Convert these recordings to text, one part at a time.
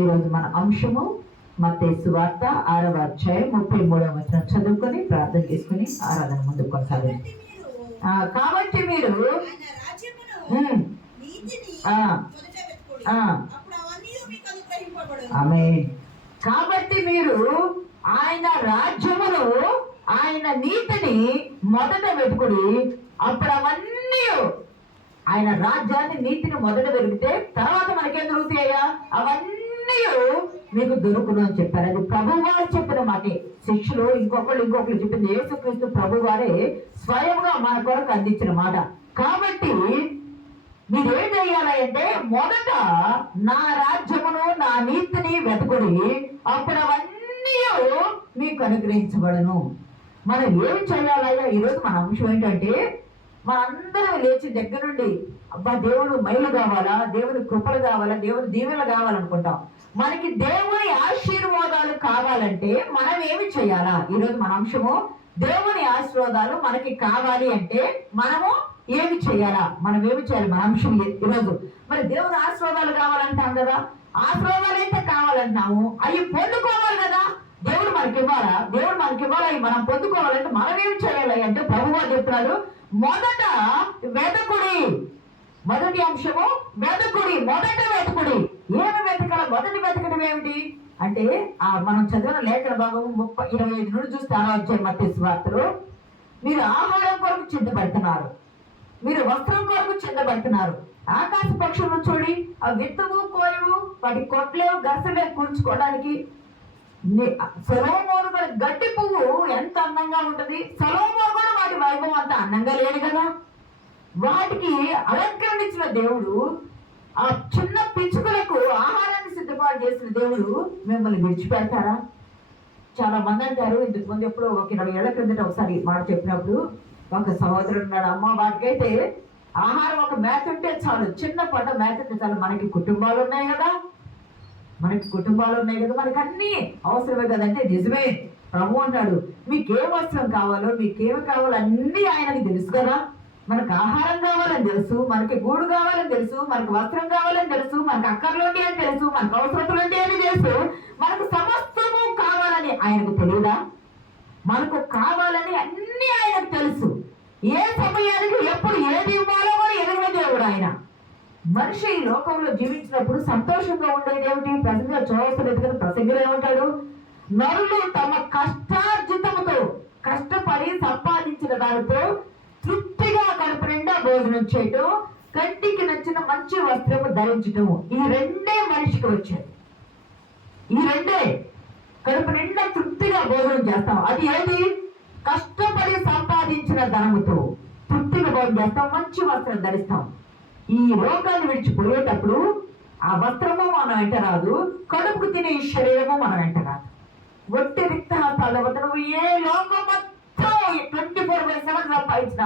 ఈరోజు మన అంశము మత్తయి సువార్త 6వ అధ్యాయం 33వ వచనం చదువుకొని ప్రార్థన చేసుకుని ఆరాధన ముందుకు కొనసాగండి. కాబట్టి మీరు ఆమేన్. కాబట్టి మీరు ఆయన రాజ్యమును ఆయన నీతిని మొదట వెతుకుడి, అప్పుడు అవన్నీ ఆయన రాజ్యాన్ని నీతిని మొదట వెతికితే తర్వాత మనకేం దొరుకుతాయ్యా, అవన్నీ మీకు దొరుకును అని చెప్పారు. అది ప్రభు వారు చెప్పిన మాటే. శిష్యులు ఇంకొకళ్ళు చెప్పింది యేసుక్రీస్తు ప్రభు వారే స్వయంగా మన కొరకు అందించిన మాట. కాబట్టి మీరేం చేయాలంటే మొదట నా రాజ్యమును నా నీతిని వెతుకుడి, అప్పుడు అవన్నీ మీకు అనుగ్రహించబడను. మనం ఏమి చేయాలయ్యా? ఈరోజు మన అంశం ఏంటంటే, మనందరం లేచి దగ్గర నుండి అబ్బా దేవుడు మైలు కావాలా, దేవుని కృపలు కావాలా, దేవుని దీవెనలు కావాలనుకుంటాం. మనకి దేవుని ఆశీర్వాదాలు కావాలంటే మనం ఏమి చేయాలా? ఈరోజు మన అంశము దేవుని ఆశీర్వాదాలు మనకి కావాలి అంటే మనము ఏమి చేయాలా, మనం ఏమి చేయాలి మన అంశం ఈరోజు. మరి దేవుని ఆశీర్వాదాలు కావాలంటాం కదా, ఆశీర్వాదాలు అయితే కావాలంటున్నాము, అవి పొందుకోవాలి కదా. దేవుడు మనకి ఇవ్వాలా, అవి మనం పొందుకోవాలంటే మనం ఏమి చేయాలి అంటే ప్రభువు చెప్తున్నాడు, మొదట వెతకుడి. మొదటి అంశము వెతకుడి, మొదట వెతకుడి. ఏమి వెతకాల? మొదటి వెతకడం ఏమిటి అంటే మనం చదివిన లేఖన భాగం 25 నుండి చూస్తే 6వ అధ్యాయం మత్తయి సువార్తలో, మీరు ఆహారం కొరకు చింతపడుతున్నారు, మీరు వస్త్రం కొరకు చింతపడుతున్నారు. ఆకాశ పక్షులను చూడి, ఆ విత్తవు కోయవు, వాటి కొట్లేవు గసలే కూర్చుకోవడానికి. సొలొమోను కూడా గడ్డి పువ్వు ఎంత అందంగా ఉంటది, సొలొమోను కూడా వాటి వైభవం అంత అందంగా లేదు కదా. వాటికి అలంకరణ దేవుడు ఆ చిన్న పిచ్చుకలకు ఆహారాన్ని సిద్ధపాటు చేసిన దేవుడు మిమ్మల్ని విడిచిపెడతారా? చాలా మంది అంటారు, ఇంతకు ముందు ఎప్పుడు ఒక 20 ఏళ్ల క్రిందట ఒకసారి మాట చెప్పినప్పుడు ఒక సహోదరుడు ఉన్నాడు, అమ్మ వాటికైతే ఆహారం ఒక మేత ఉంటే చాలు, చిన్న పడ్డ మేత ఉంటే చాలు. మనకి కుటుంబాలు ఉన్నాయి కదా, మనకి అన్ని అవసరమే కదంటే నిజమే. ప్రభు అంటాడు, మీకేం వస్త్రం కావాలో, మీకేమి కావాలో అన్ని ఆయనకి తెలుసు కదా. మనకు ఆహారం కావాలని తెలుసు, మనకి గూడు కావాలని తెలుసు, మనకు వస్త్రం కావాలని తెలుసు, మనకు అక్కర్లోంటి అని తెలుసు, మనకు అవసరతలుంటి అని తెలుసు, మనకు సమస్తము కావాలని ఆయనకు తెలియదా? మనకు కావాలని అన్ని ఆయనకు తెలుసు. ఏ సమయానికి ఎప్పుడు ఏది ఇవ్వాలో కూడా ఎదిగిన దేవుడు ఆయన. మనిషి ఈ లోకంలో జీవించినప్పుడు సంతోషంగా ఉండేది ఏమిటి? ప్రజలు చూడలేదు కదా. ప్రసంగిలో ఏమంటాడు, నరులు తమ కష్టార్జితముతో కష్టపడి సంపాదించిన దానితో తృప్తిగా కడుపు నిండా భోజనం చేయటం, కంటికి నచ్చిన మంచి వస్త్రము ధరించటము, ఈ రెండే మనిషికి వచ్చాయి. ఈ రెండే కడుపు నిండా తృప్తిగా భోజనం చేస్తాం. అది ఏది? కష్టపడి సంపాదించిన ధనముతో తృప్తిగా భోజనం చేస్తాం, మంచి వస్త్రం ధరిస్తాం. ఈ లోకాన్ని విడిచిపోయేటప్పుడు ఆ వస్త్రము మన వెంట రాదు, కడుపుకు తినే ఈ శరీరము మన వెంట రాదు. ఒట్టి రిక్త హస్తాల వద్ద నువ్వు ఏ లోకం మొత్తం 24/7 సంపాదించిన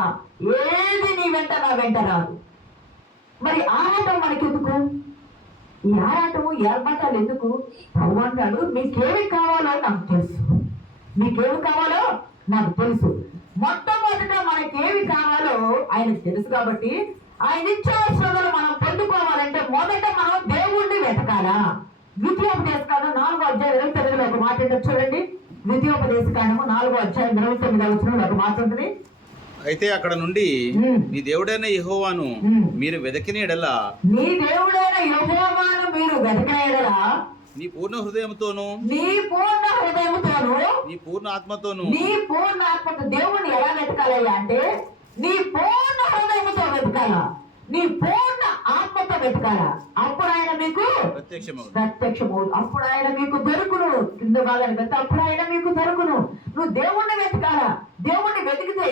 ఏది నీ వెంట నా వెంట రాదు. మరి ఆరాటం మనకి ఎందుకు? ఈ ఆరాటము ఏర్పాటాలు ఎందుకు? భగవంతుడు మీకేమి కావాలో నాకు తెలుసు, మొట్టమొదట మనకేమి కావాలో ఆయనకు తెలుసు. కాబట్టి ఆయన ఇచ్చే శ్రమలు మనం పొందుకోవాలంటే మొదట మనం దేవుణ్ణి వెతకాలా. ద్వితీయోపదేశకాండం 4వ అధ్యాయం 29లో ఒక మాట ఏంటో చూడండి. ద్వితీయోపదేశకాండము 4వ అధ్యాయం 29 ఒక మాట ఉంటుంది. అయితే అక్కడ నుండి నీ దేవుడైన యెహోవాను మీరు వెతికిన యెడల, నీ పూర్ణ హృదయముతోను, నీ పూర్ణ ఆత్మతోను, దేవుణ్ణి ఎలా వెతకాలయ్యా అంటే నీ పూర్ణ హృదయముతో వెతకాల, నీ పూర్ణ ఆత్మతో వెతకాల. అప్పుడు ఆయన మీకు ప్రత్యక్షమవుడు, అప్పుడు ఆయన మీకు దొరుకును. కింద భాగాన్ని వెళ్తే అప్పుడు ఆయన మీకు దొరుకును. నువ్వు దేవుణ్ణి వెతకాల. దేవుణ్ణి వెతికితే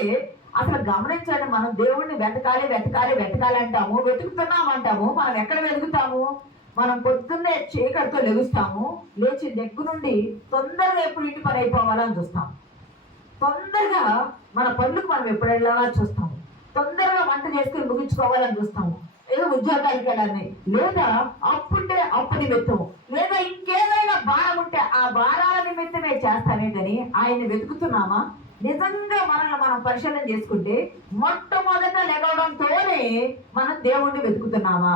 అసలు గమనించండి, మనం దేవుణ్ణి వెతకాలి అంటాము, వెతుకుతున్నామంటాము. మనం ఎక్కడ వెతుకుతాము? మనం పొద్దున్నే చీకటితో లెగుస్తాము, లేచి దగ్గర నుండి తొందరగా ఎప్పుడు ఇంటి పని అయిపోవాలని చూస్తాం, తొందరగా మన పనులకు మనం ఎప్పుడు వెళ్ళాలని చూస్తాము, తొందరగా వంట చేసుకుని ముగించుకోవాలని చూస్తాము, ఏదో ఉద్యోగానికి వెళ్ళాలని, లేదా అప్పు నిమిత్తము, లేదా ఇంకేదైనా భారం ఉంటే ఆ భారాల నిమిత్తమే చేస్తానే కానీ ఆయన్ని వెతుకుతున్నామా? నిజంగా మనల్ని మనం పరిశీలన చేసుకుంటే మొట్టమొదట లెగవడంతోనే మనం దేవుణ్ణి వెతుకుతున్నామా?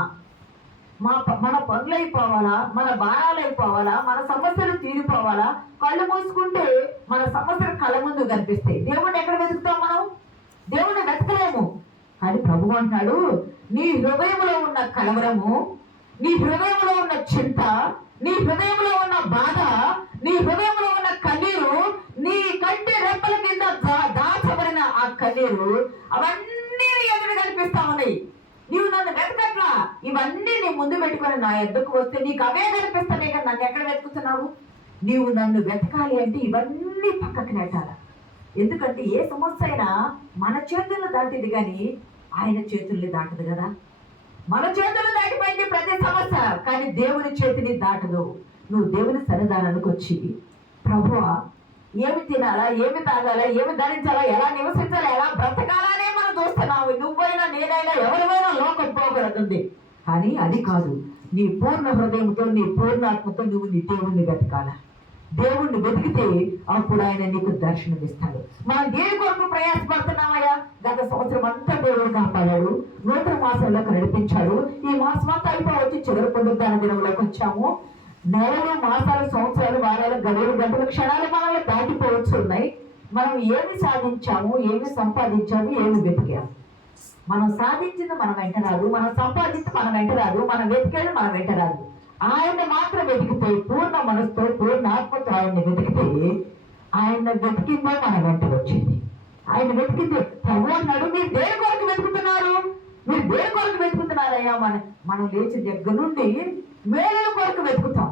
మన పనులు అయిపోవాలా, మన భారాలు అయిపోవాలా, మన సమస్యలు తీరిపోవాలా. కళ్ళు మూసుకుంటే మన సమస్యలు కళ్ళ ముందు కనిపిస్తాయి. దేవుడిని ఎక్కడ వెతుకుతాం మనం? దేవుడిని వెతకలేము. కానీ ప్రభు అంటున్నాడు, నీ హృదయంలో ఉన్న కలవరము, నీ హృదయంలో ఉన్న చింత, నీ హృదయంలో ఉన్న బాధ, నీ హృదయంలో ఉన్న కన్నీరు, నీ కంటి రెప్పల కింద దాచబడిన ఆ కన్నీరు, అవన్నీ నీ ఎదురు కనిపిస్తా ఉన్నాయి. నీవు నన్ను వెతకట్లా, ఇవన్నీ నీ ముందు పెట్టుకొని నా ఎద్దుకు వస్తే నీకు అవే కనిపిస్తానే కదా. నన్ను ఎక్కడ వెతుకుతున్నావు? నీవు నన్ను వెతకాలి అంటే ఇవన్నీ పక్కకి నెట్టాల. ఎందుకంటే ఏ సమస్య అయినా మన చేతుల్లో దాటిది కానీ ఆయన చేతుల్ని దాటదు కదా. మన చేతులు దాటిపోయింది ప్రతి సమస్య, కానీ దేవుని చేతిని దాటదు. నువ్వు దేవుని సన్నిధానానికి వచ్చి, ప్రభువా ఏమి తినాలా, ఏమి తాగాలా, ఏమి ధరించాలా, ఎలా నివసించాలా, ఎలా బ్రతకాలనే మనం చూస్తున్నావు. నువ్వైనా నేనైనా ఎవరివైనా లోకం పోగలుగుతుంది. కానీ అది కాదు. నీ పూర్ణ హృదయంతో, నీ పూర్ణాత్మతో నువ్వు నీ దేవుణ్ణి వెతకాల. దేవుణ్ణి వెతికితే అప్పుడు ఆయన నీకు దర్శనమిస్తాడు. మనం దేని కొరకు ప్రయాసపడుతున్నామయ్యా? గత సంవత్సరం అంతా దేవుడు కాపాడాడు, నూతన మాసంలోకి నడిపించాడు. ఈ మాసం అంతా అయిపోవచ్చు, చివరి పునరుద్ధాన దినంలోకి వచ్చాము. నెలలు, మాసాలు, సంవత్సరాలు, వారాలు, గడువులు, గంటలు, క్షణాలు మనల్ని దాటిపోవచ్చు ఉన్నాయి. మనం ఏమి సాధించాము, ఏమి సంపాదించాము, ఏమి వెతికాము? మనం సాధించింది మన వెంట రాదు, మనం సంపాదించి మన వెంట రాదు, మనం వెతికేది మన వెంట రాదు. ఆయన మాత్రం వెతికితే, పూర్ణ మనసుతో, పూర్ణ ఆత్మతో ఆయన్ని వెతికితే, ఆయన వెతికిందే మన వెంట వచ్చింది. ఆయన వెతికింది. ప్రభు అన్నాడు, మీరు దేని కొరకు వెతుకుతున్నారు? మీరు దేని కొరకు వెతుకుతున్నారయ్యా? మనం లేచి దగ్గర నుండి మేలుల కొరకు వెతుకుతాం,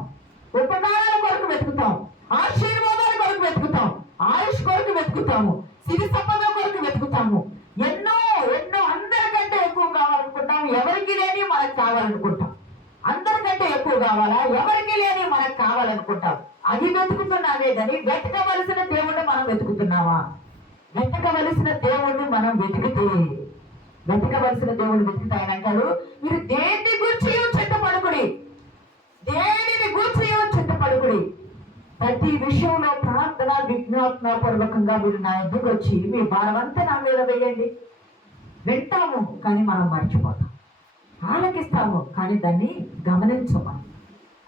ఉపకారాల కొరకు వెతుకుతాం, ఆశీర్వాదాల కొరకు వెతుకుతాం, ఆయుష్ కొరకు వెతుకుతాము, సిరి సంపద కొరకు వెతుకుతాము. ఎన్నో ఎన్నో అందరికంటే ఎక్కువ కావాలనుకుంటాం. ఎవరికి లేని మనకు కావాలనుకుంటాం. అందరికంటే ఎక్కువ కావాలా? ఎవరికి లేని మనకు కావాలనుకుంటాం. అది వెతుకుతున్నావే కానీ వెతకవలసిన దేవుణ్ణి మనం వెతుకుతున్నావా? వెతకవలసిన దేవుణ్ణి మనం వెతికితే, వెతకవలసిన దేవుణ్ణి వెతికితే ఆయన అంటాడు, మీరు దేన్ని గురించి చింతపడుకుడి, దేనిని గురించి చింతపడుకుడి. ప్రతి విషయంలో ప్రార్థన విజ్ఞాపన పూర్వకంగా మీరు నా ఎదురు వచ్చి మీ భారమంతా నా మీద వేయండి. వింటాము కానీ మనం మర్చిపోతాం, ఆలకిస్తాము కానీ దాన్ని గమనించము,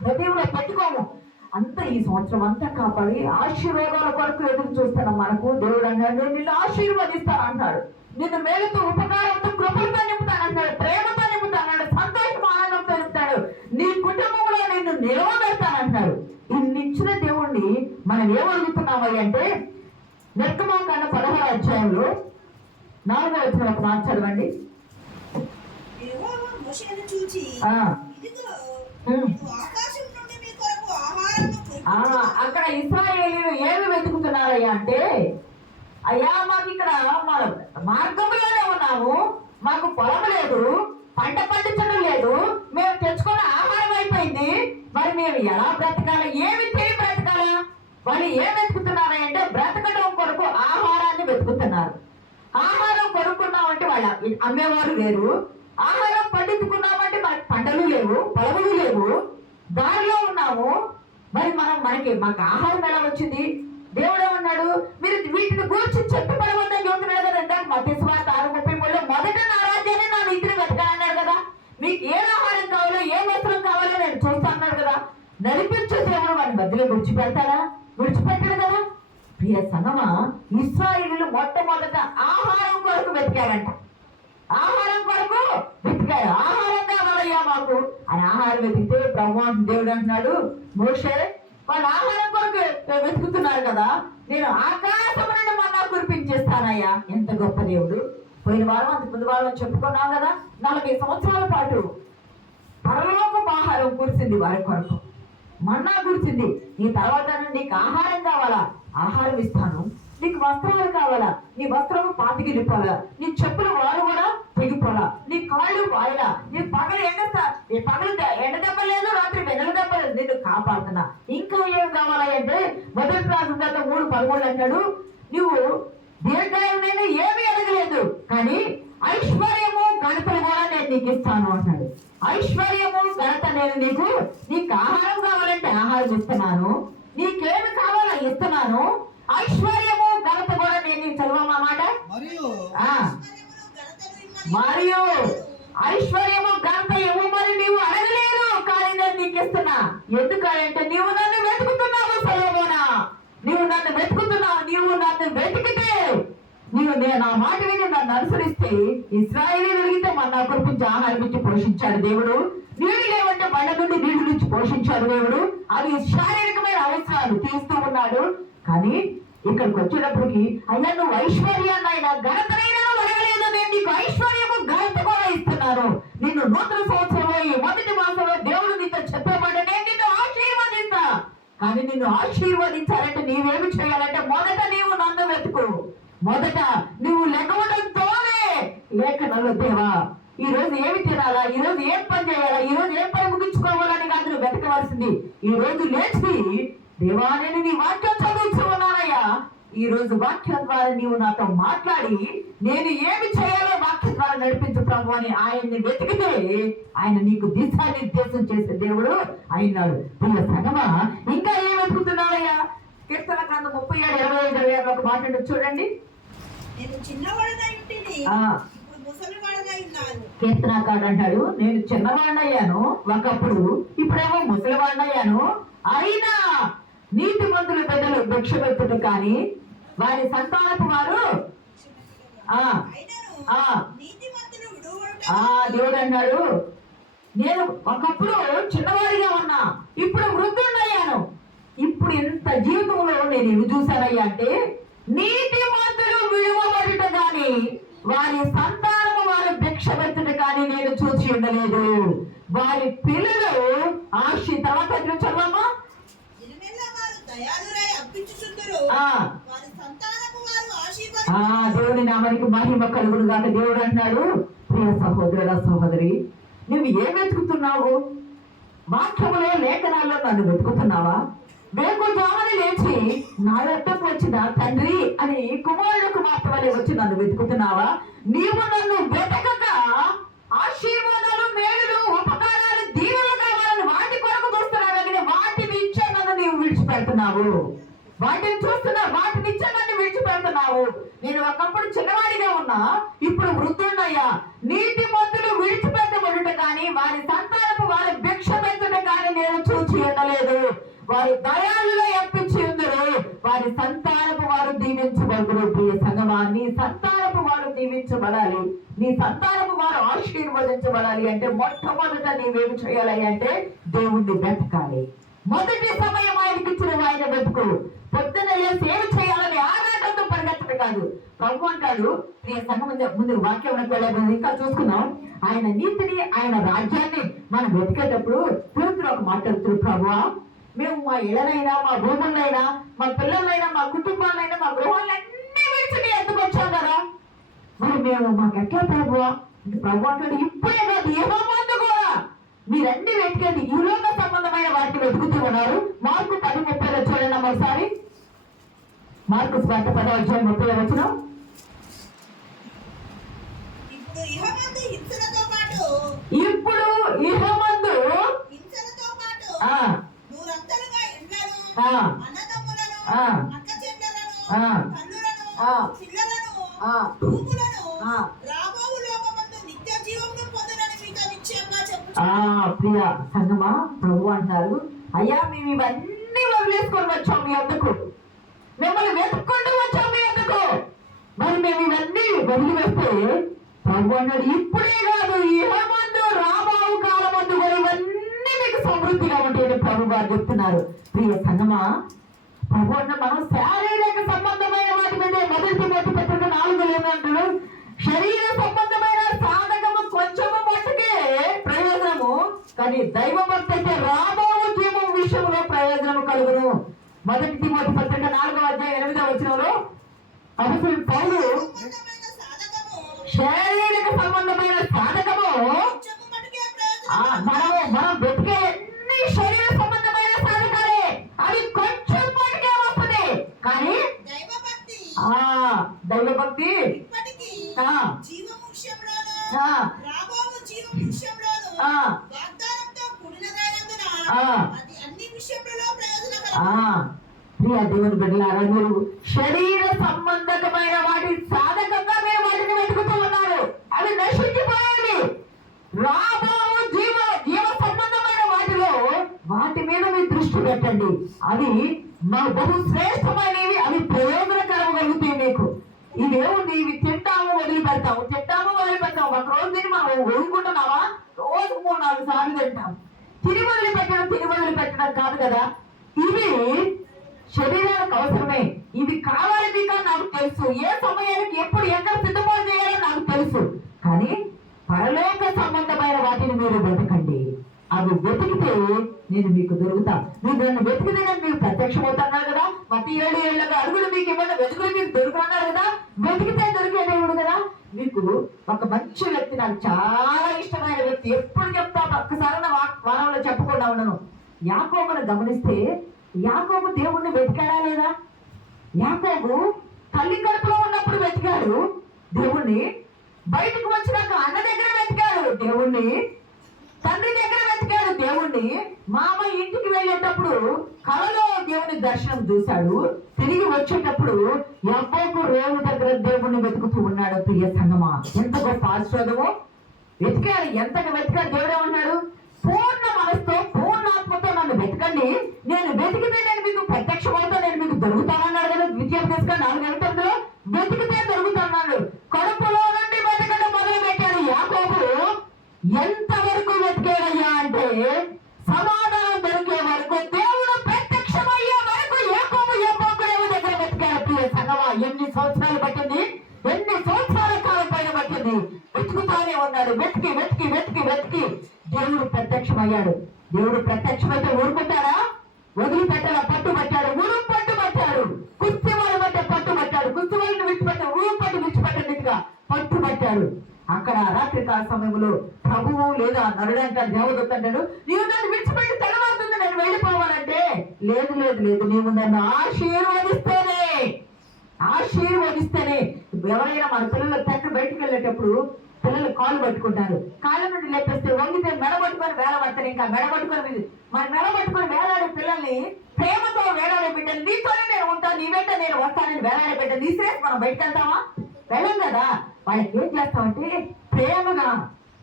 హృదయంలో పెట్టుకోము. అంతా ఈ సంవత్సరం అంతా కాపాడి ఆశీర్వాదాల కొరకు ఎదురు చూస్తాను. మనకు దేవుడు అన్నాడు, నిన్ను ఆశీర్వదిస్తాను అంటాడు, నిన్ను మేలుతో, ఉపకారంతో, కృపలతో నింపుతానంటాడు, ప్రేమతో నింపుతాడు, సంతోషం, ఆనందంతో నింపుతాడు, నీ కుటుంబంలో నిన్ను నిలవబెడతానంటాడు. ఇన్నిచ్చిన దేవుణ్ణి మనం ఏమడుగుతున్నామా అంటే, నిర్గమాకాండ 16వ అధ్యాయంలో 4వ వచనం ఒక మాట చదవండి. అక్కడ ఇశ్రాయేలీయులు ఏమి వెతుకుతున్నారయ్యా అంటే, అయ్యా మాకు ఇక్కడ మన మార్గంలోనే ఉన్నాము, మాకు పొలం లేదు, పంట పండించడం లేదు, మేము తెచ్చుకున్న ఆహారం అయిపోయింది, మరి మేము ఎలా బ్రతకాలా, ఏమి తిరిగి బ్రతకాలా? వాళ్ళు ఏం వెతుకుతున్నారా అంటే బ్రతకడం కొరకు ఆహారాన్ని వెతుకుతున్నారు. ఆహారం కొనుక్కున్నామంటే వాళ్ళ అమ్మేవారు లేరు, ఆహారం పండించుకున్నామంటే మనకి పంటలు లేవు, పొలములు లేవు, దారిలో ఉన్నాము. మరి మాకు ఆహారం ఎలా వచ్చింది? దేవుడు ఏమన్నాడు, మీరు వీటిని గురించి చెప్పబడవద్దని చెబుతున్నాడు కదా. మత్తయి సువార్త 6:33 మొదట నా రాజ్యాన్ని, నా నీతిని వెతకాలన్నాడు కదా. మీకు ఏ ఆహారం కావాలో, ఏ వస్త్రం కావాలో నేను చూస్తా అన్నాడు కదా. నడిపించే దేవుడు వాడిని మధ్యలో విడిచిపెడతాడా? విడిచిపెట్టాడు కదా. ప్రియ సంగమా, ఇశ్రాయేలీయులు మొట్టమొదట ఆహారం కొరకు వెతికారంట. ఆహారం కొరకు వెతికారు. ఆహారం కావాలయ్యా మాకు అని ఆహారం వెతికితే ప్రభు దేవుడు అంటున్నాడు, మోషే వాళ్ళు ఆహారం కొరకు వెతుకుతున్నారు కదా, నేను ఆకాశం నుండి మన్నా కురిపించేస్తానయ్యా. ఎంత గొప్ప దేవుడు. పోయిన వారం, అంత ముందు వారం చెప్పుకున్నాం కదా, 40 సంవత్సరాల పాటు పరలోకపు ఆహారం కురిసింది వారి కొరకు, మన్నా కురిసింది. నీ తర్వాత నీకు ఆహారం కావాలా? ఆహారం ఇస్తాను. నీకు వస్త్రాలు కావాలా? నీ వస్త్రము పాతికిలిపోవాలా, నీ చెప్పులు వారు కూడా తెగిపోలా, నీ కాళ్ళు వాయలా, నీ పగలు ఎండ దెబ్బలేదు, రాత్రి వెనల దెబ్బలేదు, నిన్ను కాపాడుతున్నా. ఇంకా ఏం కావాలా అంటే మొదటి రాజు 3:13 అంటాడు, నువ్వు దీర్ఘాయుడైనా ఏమీ ఎదగలేదు కానీ ఐశ్వర్యము, ఘనతలు కూడా నేను నీకు ఇస్తాను అంటున్నాడు. ఐశ్వర్యము, ఘనత నేను నీకు ఆహారం కావాలంటే ఆహారం ఇస్తున్నాను, నీకేమి కావాలా ఇస్తున్నాను, ఐశ్వర్యము, ఘనత కూడా నేను చదవమాట. మరియు ఐశ్వర్యము, ఘనత ఇవ్వమని నీవు అడగలేదు. చేస్తున్నా. ఎందుకంటే నీవు నన్ను వెతుకుతున్నావు సొలొమోనా, నీవు నన్ను వెతుకుతున్నావు. నీవు నన్ను వెతికితే, నా మాట విని నన్ను అనుసరిస్తే, ఇశ్రాయేలీయులు అడిగితే మన్నా కురిపించి ఆహారం ఇచ్చి పోషించాడు దేవుడు. నీళ్లు లేవంటే బండ నుండి నీళ్లు నుంచి పోషించాడు దేవుడు. అది శారీరకమైన అవసరాలు తీస్తూ ఉన్నాడు. కానీ ఇక్కడికి వచ్చేటప్పటికి, అయ్యా నువ్వు ఐశ్వర్యాన్ని ఆయన ఘనతనైనా అడగలేదు, నేను నీకు ఐశ్వర్యము ఘనత కూడా ఇస్తున్నాను. నిన్ను నూతన సంవత్సరంలో ఈ మొదటి మాసంలో దేవుడు నీతో చెప్పబడ్డ నేను నిన్ను ఆశీర్వదిస్తా. కానీ నిన్ను ఆశీర్వదించాలంటే నీవేమి చేయాలంటే, మొదట నీవు నన్ను వెతుకు. మొదట నువ్వు లెగవడంతోనే లేఖనాలు, దేవా ఈ రోజు ఏమి తినాలా, ఈ రోజు ఏం పని చేయాలా, ఈ రోజు ఏం పని ముగించుకోవాలని కాదు నువ్వు వెతకవలసింది. ఈ రోజు లేచి, దేవా నేను నీ వాక్యం చదువుతూ ఉన్నానయ్యా, ఈ రోజు వాక్యం ద్వారా నీవు నాతో మాట్లాడి నేను ఏమి చేయాలో వాక్యం ద్వారా నడిపించు ప్రభు అని ఆయన్ని వెతికితే, ఆయన నీకు దిశానిర్దేశం చేసే దేవుడు అయినాడు. ప్రియ సంగమా, ఇంకా ఏం వెతుకుతున్నాడయ్యా? కీర్తన గ్రంథం 37:25 ఒక మాట చూడండి. నేను చిన్నవాడనై ఉంటిని, ఇప్పుడు ముసలివాడనై ఉన్నాను. కీర్తనకారుడు అంటాడు, నేను చిన్నవాడనయ్యాను ఒకప్పుడు, ఇప్పుడేమో ముసలివాడనయ్యాను. అయినా నీతిమంతుల పెద్దలు భిక్ష పెట్టుట కానీ వారి సంతానపు వారు నీతిమంతులు విడువబడుట. దేవుడు అన్నాడు, నేను ఒకప్పుడు చిన్నవాడిగా ఉన్నా, ఇప్పుడు వృద్ధుడయ్యాను. ఇప్పుడు ఇంత జీవితంలో నేను ఏమి చూశానయ్యా అంటే, నీతిమంతులు విడువబడుట కానీ వారి సంతానము వారు భిక్ష పెట్టుట కానీ నేను చూసి ఉండలేదు. వారి పిల్లలు తర్వాత చదవమ్మా, దేవుని నామానికి మహిమ కలుగును గాక. దేవుడు అన్నాడు, ప్రియ సహోదరుడ సహోదరి, నువ్వు ఏం వెతుకుతున్నావు? వాక్యములో లేఖనాల్లో నన్ను వెతుకుతున్నావా? వేకుజామున లేచి నా వద్దకు వచ్చిన తండ్రి అని కుమారుడు మాత్రమే వచ్చి నన్ను వెతుకుతున్నావా? నీవు నన్ను వెతకక ఆశీర్వాదాలు, మేలులు, ఉపకారాలు, దీవెనలు కావాలని వాటి కొరకు చూస్తున్నావు కానీ వాటిని ఇచ్చే నన్ను నీవు విడిచిపెడుతున్నావు. వాటిని చూస్తున్నావు, వాటిని ఇచ్చే నన్ను విడిచిపెడుతున్నావు. నేను ఒకప్పుడు చిన్నవాడిగా ఉన్నా, ఇప్పుడు వృద్ధున్నయ్యా. నీతి మంతులు విడిచిపెట్టబడుట కానీ వారి సంతానపు వారి భిక్ష పెట్టుట కానీ నేను చూచి ఉండలేదు. వారి దయాలులో ఎప్పించి ఉందరు, వారి సంతానపు వారు దీవించబడుదురు. ప్రియ సంగమా, నీ సంతానపు వారు దీవించబడాలి, నీ సంతానపు వారు ఆశీర్వదించబడాలి అంటే మొట్టమొదట నీవేమి చేయాలి అంటే దేవుణ్ణి వెతకాలి. మొదటి సమయం ఆయనకి ఇచ్చిన ఆయన వెతుకు. పొద్దున సేవ చేయాలని ఆరాటంతో పరిగెత్తడం కాదు. ప్రభు అంటాడు, ప్రియ సంఘం ముందు వాక్యం ఇంకా చూసుకుందాం. ఆయన నీతిని, ఆయన రాజ్యాన్ని మనం వెతికేటప్పుడు పేతురు ఒక మాట్లాడుతున్నారు, ప్రభువా మేము మా ఇళ్ళనైనా, మా భూములైనా, మా పిల్లలైనా, మా కుటుంబాలైనా, మా గృహాలన్నీ విడిచి ఎందుకు వచ్చాం కదా, మరి మేము మాకు ఎట్లా ప్రభువా? ప్రభు అంటాడు, ఇప్పుడే కాదు ఏమో మందు కూడా మీరన్నీ వెతికేది ఈ లోక సంబంధమైన వాటిని వెతుకుతూ ఉన్నారు. మార్కు 10:30 చూడండి ఒకసారి. మార్కు 10:30 ఇప్పుడు ఇహమందు హింసలతో పాటు నూరంతలుగా ఇండ్లను, అన్నదమ్ములను, అక్కచెల్లెలను, తల్లులను, పిల్లలను, భూములను రాబోవు లోకమందు నిత్య జీవమును పొందునని మీతో నిశ్చయంగా చెప్పుచున్నాను. ప్రియ సంగమా, ప్రభు అంటారు, అయ్యా మేము ఇవన్నీ వదిలేసుకొని వచ్చాం మీ వద్దకు, మిమ్మల్ని వెతుక్కుంటూ వచ్చాం మీ వద్దకు, మరి మేము ఇవన్నీ వదిలివేస్తే ప్రభు అన్నాడు, ఇప్పుడే కాదు ఇహమందు రాబోవు కాలమందు కూడా ఇవన్నీ మీకు సమృద్ధిగా ఉంటాయని ప్రభు గారు చెప్తున్నారు. ప్రియ సంగమా, ప్రభు అన్న మనం శారీరక సంబంధమైన వాటి మీద మొదటి 4:4 శరీర సంబంధమైన సాధకము కొంచెము మట్టుకే ప్రయోజనము, కానీ దైవ భక్తి అయితే రాబోవు జీవం విషయంలో ప్రయోజనము కలుగును. 1 తిమోతి 4:8 అపొస్తలుడు పౌలు శారీరక సంబంధమైన సాధకము మనం వెతికే అన్ని శరీర సంబంధమైన సాధకాలే, అవి కొంచెం మటుకే వస్తుంది. కానీ దైవభక్తి ప్రియ దేవుని బిడ్డలారా, మీరు శరీర సంబంధకమైన వాటి సాధకంగా మీరు వాటిని వెతుకుతూ ఉన్నారు. అవి నశించిపోయేవి. రాబోవు జీవ సంబంధమైన వాటిలో బహు శ్రేష్టమైనవి, అవి ప్రయోజనకరం కలుగుతాయి మీకు. ఇవేముంది, ఇవి తింటాము వదిలిపెడతాము, తింటాము వదిలిపెడతాము. ఒక రోజు తిని మనం వదులుకుంటున్నావా? రోజు 3-4 సార్లు తింటాం. తిని వదిలిపెట్టడం కాదు కదా. ఇవి శరీరానికి అవసరమే, ఇవి కావాలి మీకు నాకు తెలుసు. ఏ సమయానికి ఎప్పుడు ఎక్కడ సిద్ధపాటు చేయాలో నాకు తెలుసు. కానీ పరలోక సంబంధమైన వాటిని మీరు వెతకండి. అవి వెతికితే నేను మీకు దొరుకుతా. మీరు నన్ను వెతికితే నేను మీకు ప్రత్యక్షమవుతున్నాను కదా. మత 7 ఏళ్ళగా అడుగులు మీకు ఇవ్వండి, వెతుకులు మీకు దొరుకుతున్నారు కదా. వెతికితే దొరికే దేవుడు కదా. మీకు ఒక మంచి వ్యక్తి, నాకు చాలా ఇష్టమైన వ్యక్తి, ఎప్పుడు చెప్తా, ఒక్కసారి నా వారంలో చెప్పకుండా ఉండను. యాకోబును గమనిస్తే, యాకోబు దేవుణ్ణి వెతికాడా లేదా? యాకోబు తల్లి కడుపులో ఉన్నప్పుడు వెతికాడు దేవుణ్ణి, బయటకు వచ్చినాక అన్న దగ్గర వెతికాడు దేవుణ్ణి, తండ్రి దగ్గర వెతికాడు దేవుణ్ణి, మామ ఇంటికి వెళ్ళేటప్పుడు కలలో దేవుని దర్శనం చూశాడు, తిరిగి వచ్చేటప్పుడు యాకోబు రేవు దగ్గర దేవుణ్ణి వెతుకుతూ ఉన్నాడు. ప్రియ సంగమా, ఎంత గొప్ప ఆశీర్వాదమో! వెతికాడు, ఎంతగా వెతికాడు. దేవుడే ఉన్నాడు, పూర్ణ మనసుతో పూర్ణాత్మతో నన్ను వెతకండి, నేను వెతికితే నేను మీకు ప్రత్యక్షమవుతా, నేను మీకు దొరుకుతానన్నాడు కదా. ద్వితీయోపదేశకాండం 4:8 వెతికితే దొరుకుతాన్నాడు. కడుపులో నుండి వెతకడం మొదలు పెట్టాడు యాకోబు. ఎంతవరకు వెతికాడయ్యా అంటే, సమాధానం దొరికే వరకు, దేవుడు ప్రత్యక్షమయ్యే వరకు యాకోబు యాకోబు దగ్గర వెతికాడు. ప్రియ సంగమా, ఎన్ని సంవత్సరాలు పట్టింది, ఎన్ని సంవత్సరాల కాలం పైన పట్టింది. వెతుకుతానే ఉన్నాడు. వెతికి వెతికి వెతికి వెతికి దేవుడు ప్రత్యక్షమయ్యాడు. దేవుడు ప్రత్యక్షమైతే ఊరుకుంటారా? వదిలిపెట్టాల, పట్టుబట్టాడు. ఊరు పట్టుబట్టాడు. కుస్తీ వాళ్ళు బట్టే పట్టుబట్టాడు. కుస్తీ వాళ్ళని విడిచిపెట్టాడు. ఊరు పట్టు విడిచిపెట్టేట్టుగా పట్టుబట్టాడు. అక్కడ రాత్రికాల సమయంలో ప్రభువు లేదా నరుడు అంటాడు, దేవదూత అంటాడు, నీవు నన్ను విడిచిపెట్టి తెల్లవారుతుంది, నేను వెళ్ళిపోవాలంటే, లేదు లేదు లేదు, నీవు నన్ను ఆశీర్వదిస్తేనే. ఎవరైనా మన పిల్లలు తెక్క బయటకు వెళ్ళేటప్పుడు పిల్లలు కాళ్ళు పట్టుకుంటారు, కాళ్ళ నుండి లేపేస్తే వంగితే మెడబట్టుకొని వేలబడతారు. ఇంకా మెడబట్టుకొని వేలాడే పిల్లల్ని, ప్రేమతో వేలాడే బిడ్డలు, నీతోనే నేను ఉంటాను, నీ వెంట నేను వస్తానని వేలాడే బిడ్డలు తీసేసి మనం బయటకు వెళ్తామా? వెళ్ళం కదా. వాళ్ళకి ఏం చేస్తామంటే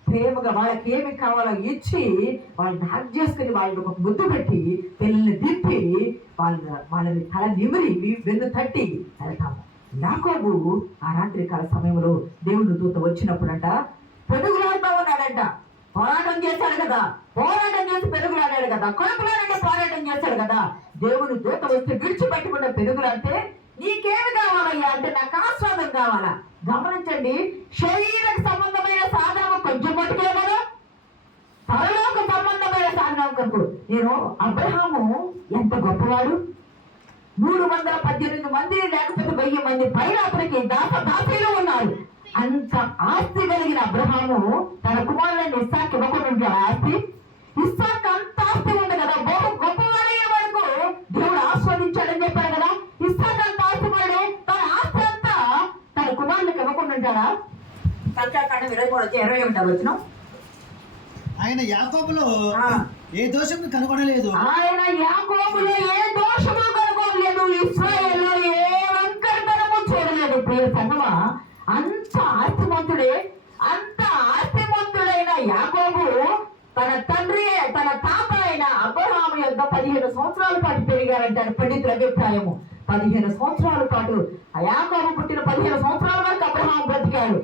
ప్రేమగా వాళ్ళకి ఏమి కావాలో ఇచ్చి, వాళ్ళని హక్ చేసుకుని, వాళ్ళని ఒక ముద్దు పెట్టి, పిల్లల్ని దిప్పి, వాళ్ళని తల నిమిరి వెన్ను తట్టి వెళ్తాము. యాకోబు ఆ రాత్రికాల సమయంలో దేవుని దూత వచ్చినప్పుడంట పెరుగులాడుతూ ఉన్నాడంట. పోరాటం చేశాడు కదా, పోరాటం చేసి పెరుగులాడాడు కదా, కడుపులాడంటే పోరాటం చేశాడు కదా. దేవుని దూత వస్తే విడిచిపెట్టకుండా పెరుగులాడితే, నీకేమి కావాలయ్యా అంటే, నాకు ఆస్వాదం కావాలా. గమనించండి, శరీర సంబంధమైన సాధనం కొంచెం మటుకే కదా, పరలోక సంబంధమైన సాధనం కొరకు. నేను అబ్రహాము ఎంత గొప్పవాడు, 318 మంది లేకపోతే 1000 మంది పైన అతనికి దాసీలు ఉన్నారు. అంత ఆస్తి కలిగిన అబ్రహాము తన కుమారుని ఇస్సాకు ఇవ్వకుండా ఆస్తి, ఇస్సాకు అంత ఆస్తి ఉంది కదా, బహు గొప్పవాడయ్యే వరకు దేవుడు ఆస్వాదించాడని చెప్పాడు కదా. ఇస్సాకు అంత ఆస్తి పడు, తన ఆస్తి అంతా తన కుమారునికి ఇవ్వకుండా ఉంటాడా? సంఖ్యాకాండం 23:20 వచ్చిన ఆయన యాకోబులో ఏ దోషము కనుగొనలేదు. ఆయన యాకోబులో ఏ దోషము కనుగొనలేదు. ఇశ్రాయేలులో ఏ వంకరతనము చూడలేదు. ప్రియ సంగమా, అంత ఆస్తిమంతుడైన యాకోబు తన తండ్రి, తన తాత అయిన అబ్రహాము యొద్ద 15 సంవత్సరాల పాటు పెరిగారంటారు పండితుల అభిప్రాయము. 15 సంవత్సరాల పాటు ఆ యాకోబు పుట్టిన 15 సంవత్సరాల వరకు అబ్రహాము బ్రతికాడు.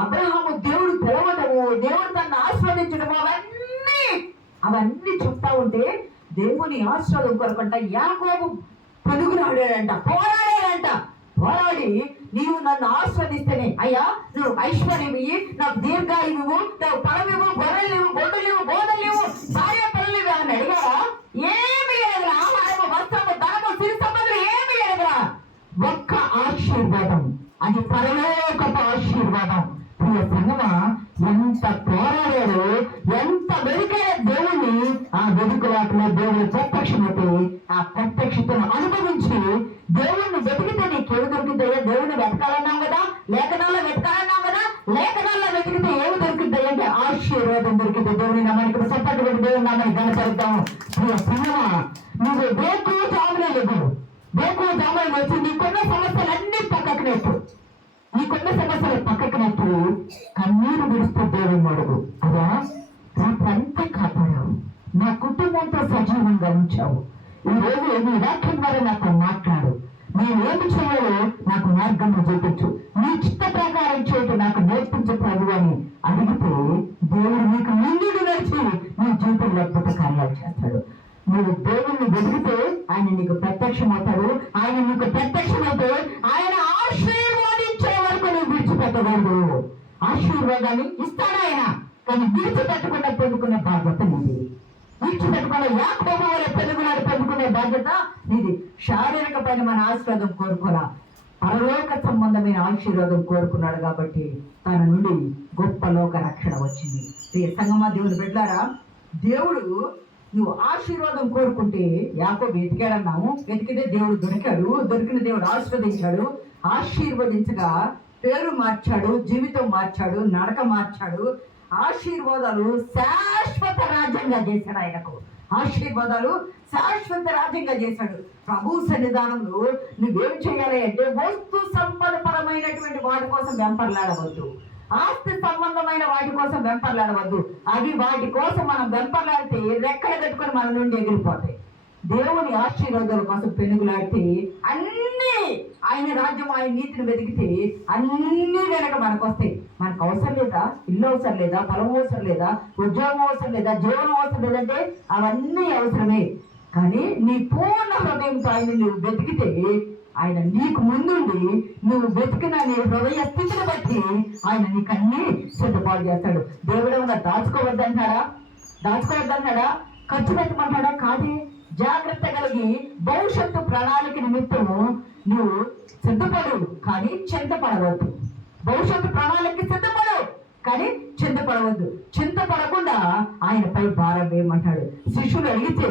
అబ్రహాము దేవుడు పిలవడము, దేవుడు తనను ఆస్వాదించడము, అవన్నీ చెప్తా ఉంటే, దేవుని ఆశీర్వాదం కొరకంట యాకోబు పెరుగులాడాడంట, పోరాడి, నీవు నన్ను ఆస్వాదిస్తేనే అయ్యా, నువ్వు ఐశ్వర్యం ఇవ్వి, నాకు దీర్ఘాయువు, నాకు పొలమివు, గొర్రెలు, గొడ్డలు, బోధలు, భార్య పిల్లలు అని అడిగారా? ఏమి ఎడగరా? ఆహారము, వస్త్రము, ధనము, సిరి సంపదలు ఏమి ఎడగరా? ఒక్క ఆశీర్వాదం, అది పరలోకపు ఆశీర్వాదం. ప్రియ సంగమా, ఎంత పోరాడాడు, ఎంత వెతికాడు దేవుణ్ణి. ఆ వెతుకులాటలో దేవుని ప్రత్యక్షమైతే, ఆ ప్రత్యక్షతను అనుభవించి, దేవుణ్ణి వెతికితే నీకేమి దొరికిద్దయ్యా? దేవుణ్ణి వెతకాలన్నాం కదా, లేఖనాల్లో వెతకాలన్నాం కదా, లేఖనాల్లో వెతికితే ఏమి దొరికిద్దయ్యా అంటే ఆశీర్వాదం దొరికింది. దేవుని నామానికి సపోర్ట్ పెట్టి దేవుని నామాన్ని కనపరుద్దాం. ప్రియ సంగమా, నువ్వు బేకు జాములు వచ్చి నీకున్న సమస్యలన్నీ పక్కకు నెట్టు, కన్నీరు విడుస్తూ దేవుని అడుగు. అదా రాత్రంతా కాపాడావు, నా కుటుంబంతో సజీవంగా ఉంచావు, ఈ రోజు నీ వాక్యం ద్వారా నాతో మాట్లాడు. నేనేమి చేయాలో నాకు మార్గం చూపించు, నీ చిత్త ప్రకారం చేయటం నాకు నేర్పించు ప్రభు అని అడిగితే దేవుడు నీకు ముందుడు నడిచి నీ జీవితంలో అద్భుత కార్యాలు చేస్తాడు. నువ్వు దేవుణ్ణి వెతికితే ఆయన నీకు ప్రత్యక్షమవుతాడు. ఆయన నీకు ప్రత్యక్షమైతే ఆయన ఆశీర్వాదించే వరకు నువ్వు విడిచిపెట్టకూడదు. ఆశీర్వాదాన్ని ఇస్తాడు ఆయన, కానీ విడిచిపెట్టకుండా పొందుకునే బాధ్యత నీది. విడిచిపెట్టకుండా యాకోబు వలె పెరుగునాడు పొందుకునే బాధ్యత నీది. శారీరకమైన ఆశీర్వాదం కోరుకోరా, పరలోక సంబంధమైన ఆశీర్వాదం కోరుకున్నాడు కాబట్టి తన నుండి గొప్ప లోక రక్షణ వచ్చింది. సంగమా దేవుని బిడ్డలారా, దేవుడు నువ్వు ఆశీర్వాదం కోరుకుంటే యాకోబు వెతికాడన్నాము, వెతికితే దేవుడు దొరికాడు, దొరికిన దేవుడు ఆశీర్వదించాడు. ఆశీర్వదించగా పేరు మార్చాడు, జీవితం మార్చాడు, నడక మార్చాడు. ఆశీర్వాదాలు శాశ్వత రాజ్యంగా చేశాడు. ఆయనకు ఆశీర్వాదాలు శాశ్వత రాజ్యంగా చేశాడు. ప్రభు సన్నిధానంలో నువ్వేం చేయాలి అంటే వస్తు సంపద పరమైనటువంటి వాటి కోసం వెంపర్లాడవద్దు, ఆస్తి సంబంధమైన వాటి కోసం వెంపర్లాడవద్దు. అవి వాటి కోసం మనం వెంపర్లాడితే రెక్కలు కట్టుకొని మన నుండి ఎగిరిపోతాయి. దేవుని ఆశీర్వాదాల కోసం పెనుగులాడితే అన్నీ ఆయన రాజ్యం ఆయన నీతిని వెతికితే అన్నీ కనుక మనకు వస్తాయి. మనకు అవసరం లేదా? ఇల్లు అవసరం లేదా? పొలం అవసరం లేదా? ఉద్యోగం అవసరం లేదా? జీవనం అవసరం లేదంటే అవన్నీ అవసరమే. కానీ నీ పూర్ణ హృదయంతో ఆయన నువ్వు వెతికితే ఆయన నీకు ముందుండి నువ్వు వెతికిన నీ హృదయ స్థితిని బట్టి ఆయన నీకు అన్ని సిద్ధపాటు చేస్తాడు. దేవుడు ఏమన్నా దాచుకోవద్దంటాడా? ఖర్చు పెట్టమంటాడా? కాదే. జాగ్రత్త కలిగి భవిష్యత్తు ప్రణాళిక నిమిత్తము నువ్వు సిద్ధపడు, కానీ చింతపడవద్దు. భవిష్యత్తు ప్రణాళిక సిద్ధపడు, కానీ చింతపడవద్దు. చింతపడకుండా ఆయనపై భారం వేయమంటాడు. శిష్యులు అడిగితే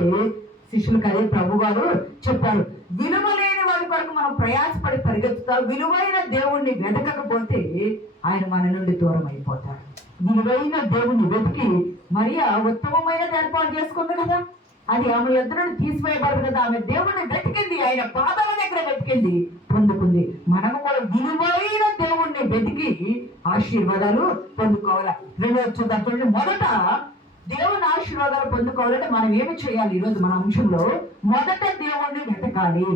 శిష్యులకు అదే ప్రభు గారు చెప్పారు, విలువ లేని వాడి కొరకు మనం ప్రయాసపడి పరిగెత్తుతాం, విలువైన దేవుణ్ణి వెతకకపోతే ఆయన మన నుండి దూరం అయిపోతాడు. విలువైన దేవుణ్ణి వెతికి మరియా ఉత్తమమైనది ఏర్పాటు చేసుకుంది కదా, అది ఆమె ఎదురుని తీసివేయబడదు కదా. ఆమె దేవుణ్ణి వెతికింది, ఆయన పాదాల దగ్గర వెతికింది, పొందుకుంది. మనము కూడా విలువైన దేవుణ్ణి వెతికి ఆశీర్వాదాలు పొందుకోవాలి. రెండోది చూద్దాం. చూడండి, మొదట దేవుని ఆశీర్వాదాలు పొందుకోవాలంటే మనం ఏమి చేయాలి? ఈరోజు మన అంశంలో మొదట దేవుణ్ణి వెతకాలి.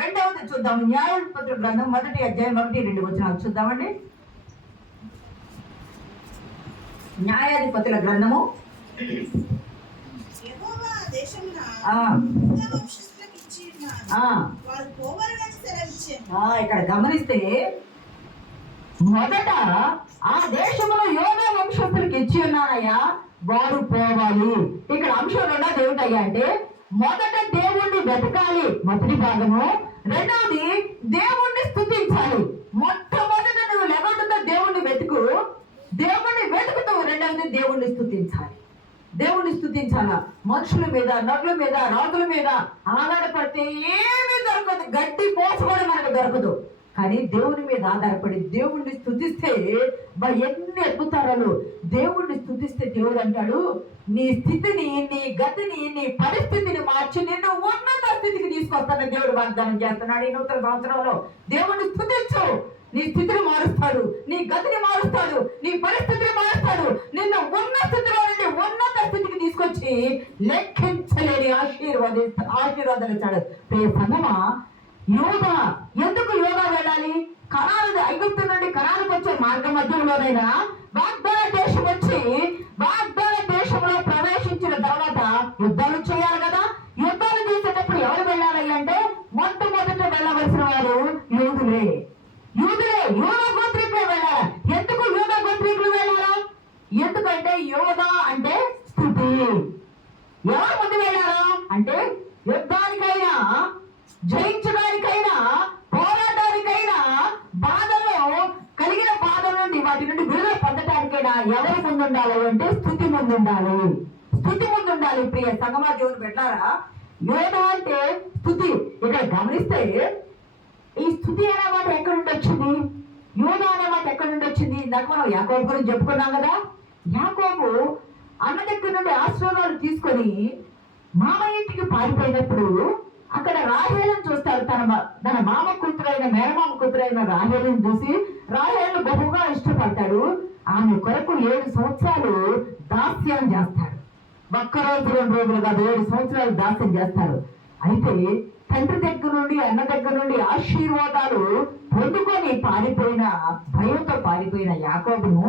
రెండవది చూద్దాం, న్యాయాధిపతుల గ్రంథం 1వ అధ్యాయం 1-2 వచనాలు చూద్దామండి. న్యాయాధిపతుల గ్రంథము ఇక్కడ గమనిస్తే మొదట ఆ దేశంలో యోనా వంశస్థులకు ఇచ్చి ఉన్నానయ్యా, వారు పోవాలి. ఇక్కడ అంశం రెండోది ఏమిటయ్యా అంటే మొదట దేవుణ్ణి వెతకాలి, మొదటి భాగము. రెండవది దేవుణ్ణి స్తుతించాలి. మొట్టమొదట నువ్వు లేకుండా దేవుణ్ణి వెతుకు, దేవుణ్ణి వెతుకుతూ రెండవది దేవుణ్ణి స్తుతించాలి. దేవుణ్ణి స్తుతించాలా. మనుషుల మీద, నరుల మీద, రాజుల మీద ఆధారపడితే ఏమీ దొరకదు, గడ్డి పోస కూడా మనకు దొరకదు. కానీ దేవుని మీద ఆధారపడి దేవుణ్ణి స్తుతిస్తే ఎన్ని అద్భుతాలు. దేవుణ్ణి స్తుతిస్తే దేవుడు అంటాడు, నీ స్థితిని, నీ గతిని, నీ పరిస్థితిని మార్చి నిన్ను ఉన్నత స్థితికి తీసుకొస్తానని దేవుడు వాగ్దానం చేస్తున్నాడు. ఈ నూతన సంవత్సరంలో దేవుణ్ణి స్తుతించు, నీ స్థితిని మారుస్తాడు, నీ గతిని మారుస్తాడు, నీ పరిస్థితిని మారుస్తాడు. నిన్ను ఉన్న స్థితిలో నుండి ఉన్నత స్థితికి తీసుకొచ్చి లెక్కించలేని ఆశీర్వాదాలు ఇస్తాడు. సంగమా, యోధా ఎందుకు యోధా వెళ్ళాలి? కణాలు ఐగుప్తు నుండి కణాలకు వచ్చే మార్గ మధ్యంలోనైనా వాగ్దాన దేశం వచ్చి వాగ్దాన దేశంలో ప్రవేశించిన తర్వాత యుద్ధాలు చేయాలి కదా. యుద్ధాలు చేసేటప్పుడు ఎవరు వెళ్ళాలి అంటే మొట్టమొదట వెళ్ళవలసిన వారు యోధులే. యోధా గోత్రికులు వెళ్ళాలి. ఎందుకు యోధా గోత్రికులు వెళ్ళాలా? ఎందుకంటే యోధా అంటే స్థుతి. ఎవరు ముందు వెళ్ళారా అంటే యుద్ధానికైనా, జయించడానికైనా, పోరాటానికైనా, బాధల్లో కలిగిన బాధల నుండి వాటి నుండి విడుదల పొందటానికైనా ఎవరి ముందు ఉండాలి అంటే స్థుతి ముందు ఉండాలి. స్థుతి ముందు ఉండాలి. ప్రియ సంగమా దేవుని పెట్టారా, యోధా అంటే స్థుతి. ఇక్కడ గమనిస్తే ఈ స్థుతి అనే మాట ఎక్కడి నుండి వచ్చింది? యోధా అనే మాట ఎక్కడి నుండి వచ్చింది? ఇందాక మనం యాకోబు గురించి చెప్పుకున్నాం కదా. యాకోబు అన్న దగ్గర నుండి ఆశీర్వాదాలు తీసుకొని మామ ఇంటికి పారిపోయినప్పుడు అక్కడ రాహేలను చూస్తాడు. తన మామ కూతురైన, మేనమామ కూతురైన రాహేలను చూసి రాహేలను బహుగా ఇష్టపడతాడు. ఆమె కొరకు 7 సంవత్సరాలు దాస్యం చేస్తాడు. ఒక్క రోజు 2 రోజులు కాదు, 7 సంవత్సరాలు దాస్యం చేస్తారు. అయితే తండ్రి దగ్గర నుండి అన్న దగ్గర నుండి ఆశీర్వాదాలు పొందుకొని పారిపోయిన భయంతో పారిపోయిన యాకోబును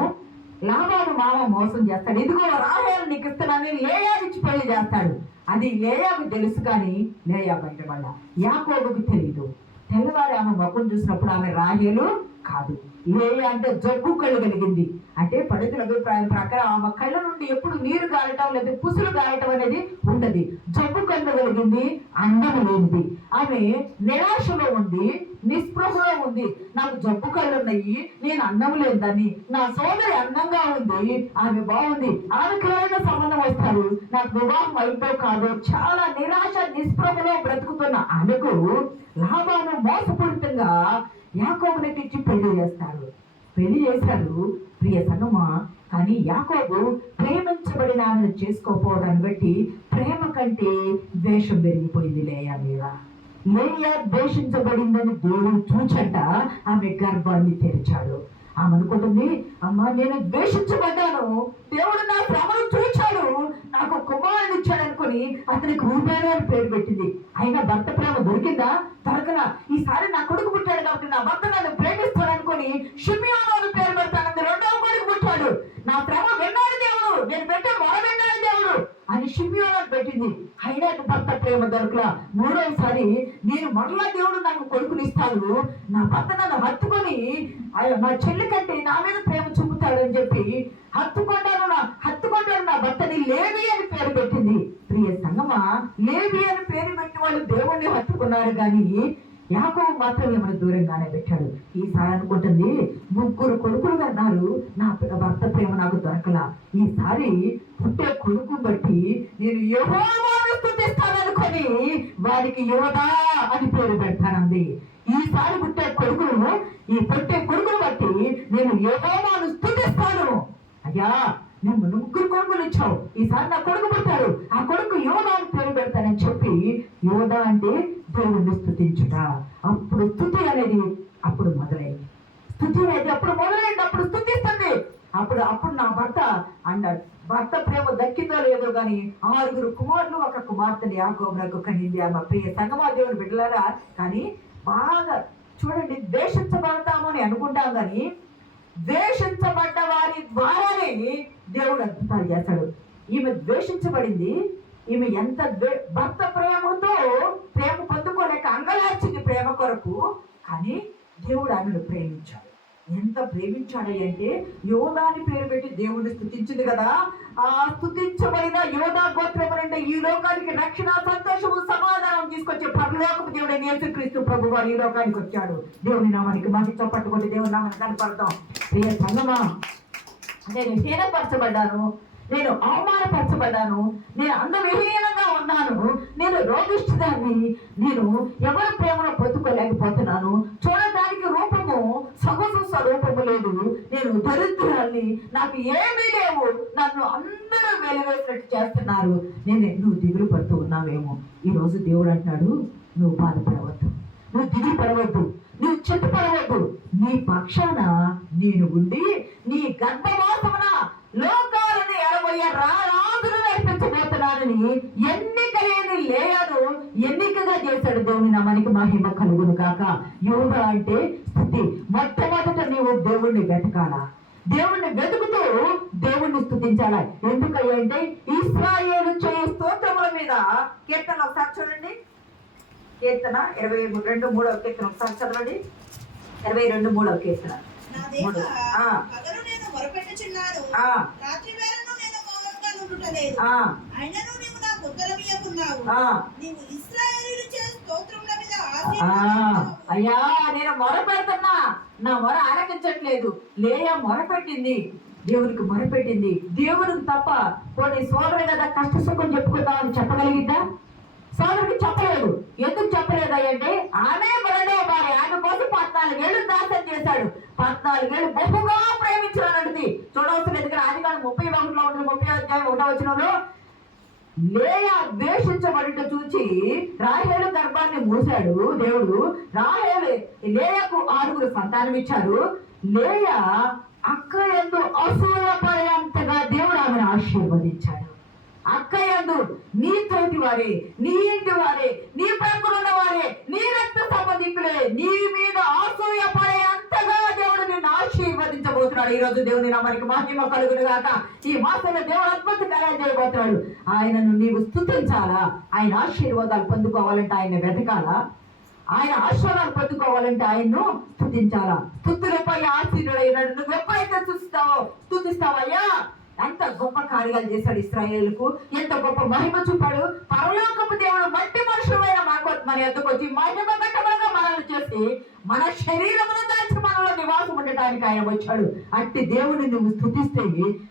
లాబాను మామ మోసం చేస్తాడు. ఇదిగో రాహేలు నీకు ఇస్తున్నానని లేయాకి పెళ్లి చేస్తాడు. అది లేయాకు తెలుసు, కానీ లేయా బయటపడ్డా, యాకోబుకు తెలియదు. తెల్లవారి ఆమె ముఖం చూసినప్పుడు ఆమె రాహేలు కాదు. లేయా అంటే జబ్బు కళ్ళు కలిగింది. అంటే పండితుల అభిప్రాయం ప్రకారం ఆమె కళ్ళ నుండి ఎప్పుడు నీరు గారటం లేదా పుసులు గారటం అనేది ఉండదు. జబ్బు కళ్ళు కలిగింది, అందము లేనిది. ఆమె నిరాశలో ఉంది, నిస్పృహలో ఉంది. నాకు జబ్బు కళ్ళు ఉన్నాయి, నేను అన్నం లేదని. నా సోదరి అందంగా ఉంది, ఆమె బాగుంది, ఆమెకు ఎవరైనా సంబంధం వస్తారు, నాకు వివాహం అయిపో కాదు. చాలా నిరాశ నిస్పృహలో బ్రతుకుతున్న ఆమెకు లాబాను మోసపూరితంగా యాకోబునికి ఇచ్చి పెళ్లి చేశాడు. ప్రియ సంగమా, కానీ యాకోబు ప్రేమించబడిన ఆమెను చేసుకోకపోవడాన్ని బట్టి ప్రేమ కంటే ద్వేషం పెరిగిపోయింది లేయా మీద. లేయా ద్వేషించబడిందని దేవుడు చూచట ఆమె గర్భాన్ని తెరిచాడు. ఆమె అనుకుంటుంది, అమ్మా నేను ద్వేషించబడ్డాను, దేవుడు నా శ్రమను చూచాడు, నాకు కుమారుడు ఇచ్చాడు అనుకుని అతనికి రూబేను అని పేరు పెట్టింది. అయినా భర్త ప్రేమ దొరికిందా? దొరకలా. ఈసారి నా కొడుకు పుట్టాడు కాబట్టి నా భర్త నన్ను ప్రేమిస్తాడు అనుకుని షిమియోను అని పేరు పెడతాను. రెండవ కొడుకు పుట్టాడు, నా శ్రమ విన్నాడు దేవుడు, నేను పెట్టే మొర విన్నాడు దేవుడు అని షిమియోను అని పెట్టింది. అయినా భర్త ప్రేమ దొరకలా. మూడవసారి నేను మరలా దేవుడు నాకు కొడుకునిస్తాడు, నా భర్త నన్ను హత్తుకొని నా చెల్లి కంటే నా మీద ప్రేమ చూపుతాడు అని చెప్పి హత్తుకుంటాను నా భర్తని లేవి అని పేరు పెట్టింది. ప్రియ సంగమా, లేవి అని పేరు పెట్టి వాళ్ళు దేవుణ్ణి హత్తుకున్నారు, కానీ యాకోబు మాత్రం ఏమైనా దూరంగానే పెట్టాడు. ఈసారి అనుకుంటుంది, 3 కొడుకులు కన్నారు, నా భర్త ప్రేమ నాకు దొరకలా. ఈసారి పుట్టే కొడుకు బట్టి నేను యెహోవాను స్తుతిస్తాననుకొని వారికి యోధా అని పేరు పెడతానంది. ఈసారి పుట్టే కొడుకును బట్టి నేను యెహోవాను స్తుతిస్తాను. అయ్యా, నేను 3 కొడుకులు ఇచ్చావు, ఈసారి నా కొడుకు పుట్టాడు, ఆ కొడుకు యోధా అని పేరు పెడతానని చెప్పి, యోధా అంటే దేవుణ్ణి స్తుతించుట. అప్పుడు స్తుతి అనేది అప్పుడు మొదలైంది. అప్పుడు స్తుతిస్తుంది. అప్పుడు నా భర్త అన్నాడు. భర్త ప్రేమ దక్కిందో లేదో కానీ 6 కుమారులు 1 కుమార్తెని యాకోబునకు కనింది. ఆమె ప్రియ సంగమా దేవుని బిడ్డలారా, కానీ బాగా చూడండి, ద్వేషించబడతాము అని అనుకుంటాం, కానీ ద్వేషించబడ్డ వారి ద్వారానే దేవుడు అద్భుతాలు చేస్తాడు. ఈమె ద్వేషించబడింది. ఈమె ఎంత భర్త ప్రేమతో ప్రేమ పొందుకోలేక అంగలార్చింది ప్రేమ కొరకు, కానీ దేవుడు ఆమెను ప్రేమించాడు. ఎంత ప్రేమించాడు అంటే యోధా అని పేరు పెట్టి దేవుడిని స్తుతించింది కదా. ఆ స్తుతించబడిన యోధా గోత్రం అంటే ఈ లోకానికి రక్షణ, సంతోషము, సమాధానం తీసుకొచ్చే పరలోకపు దేవుడైన యేసుక్రీస్తు ప్రభువు వారు ఈ లోకానికి వచ్చాడు. దేవుని నామానికి మహిమ పట్టుకుంటే దేవుని నామాన్ని కనపడతాం. ప్రియ సంగమా, నేను హీనపరచబడ్డాను, నేను అవమానపరచబడ్డాను, నేను అందవిహీనంగా ఉన్నాను, నేను రోగిష్ఠుదాన్ని, నేను ఎవరి ప్రేమను పొందుకోలేకపోతున్నాను, చూడడానికి రూపము సొగసు స్వరూపము లేదు, నేను దరిద్రాన్ని, నాకు ఏమీ లేవు, నన్ను అందరూ వెలివేసినట్టు చేస్తున్నారు, నువ్వు దిగులు పడుతూ ఉన్నావేమో. ఈరోజు దేవుడు అంటున్నాడు, నువ్వు బాధపడవద్దు, నువ్వు దిగులు పడవద్దు, నువ్వు చెట్టుపడవద్దు, నీ పక్షాన నేను ఉండి నీ గర్భవాసమున లోకాలను ఎడబోయే రాజును నడిపించబోతున్నానని ఎన్నిక లేని లేయాను ఎన్నికగా చేశాడు. దేవుని నామానికి మహిమ కలుగును గాక. యోధా అంటే స్తుతి. మొట్టమొదట నీవు దేవుణ్ణి వెతకాలా, దేవుణ్ణి వెతుకుతూ దేవుణ్ణి స్తుతించాలా. ఎందుకంటే ఇశ్రాయేలు చేయు స్తోత్రముల మీద కీర్తన ఒకసారి చూడండి. కీర్తన 22:3 కీర్తన ఒకసారి చదవండి. 22:3 కీర్తన. పగలు నేను మొరపెట్టుచున్నాను, రాత్రి వేళను నేను మౌనంగా నుండుటలేదు. అయినను నీవు నాకు ఉత్తరమియ్యకున్నావు. నీవు ఇశ్రాయేలీయులు చేసే స్తోత్రముల మీద అయ్యా, నేను మొరపెడుతున్నా, నా మొర ఆలకించట్లేదు. లేయా మొరపెట్టింది, దేవునికి మొరపెట్టింది. దేవునికి తప్ప కొన్ని సోదరు కదా కష్ట సుఖం చెప్పుకుందామని చెప్పగలిగిద్దా? సోదరుడికి చెప్పలేదు. ఎందుకు చెప్పలేదు అంటే ఆమె రెండవ భార్య, ఆమె కోసం 14 ఏళ్ళు దాసం చేశాడు. 14 ఏళ్ళు బహుగా ప్రేమించాలన్నది చూడవలసిన. ఎందుకంటే ఆదికాండం 31లో 30 లేయా ద్వేషించబడిట చూచి రాహేలు గర్భాన్ని మూసాడు దేవుడు. లేయాకు 6 సంతానం ఇచ్చారు. లేయా అక్క యందు అసూయ పడేంతగా దేవుడు ఆమెను ఆశీర్వదించాడు. అక్క యందు నీ తోటి వారే, నీ ఇంటి వారే, నీ ప్రక్కన ఉన్న వారే, నీ రక్త సంబంధికులే నీ మీద అసూయపడే అంతగా దేవుడు నిన్ను ఆశీర్వదించబోతున్నాడు. ఈ రోజు దేవుని నామానికి మహిమ కలుగును గాక. ఈ మాసంలో దేవుడు అద్భుత కార్యాలు చేయబోతున్నాడు. ఆయనను నీవు స్తుతించాలా? ఆయన ఆశీర్వాదాలు పొందుకోవాలంటే ఆయన వెతకాలా? ఆయన ఆశీర్వాదాలు పొందుకోవాలంటే ఆయన్ను స్తుతించాలా? స్తుతులపై ఆశీర్వాడు. నువ్వు ఎప్పుడైతే స్తుతిస్తావయ్యా, ఎంత గొప్ప కార్యాలు చేశాడు ఇశ్రాయేలుకు, ఎంత గొప్ప మహిమ చూపాడు. పరలోకపు దేవుడు మట్టి మనుషులైన మన ఎద్దకు వచ్చి మహిమ ఘట్టములుగా మనల్ని చేసి మన శరీరమును దాల్చి మనలో నివాసం ఉండటానికి ఆయన వచ్చాడు. అట్టి దేవుని నువ్వు స్తుతిస్తే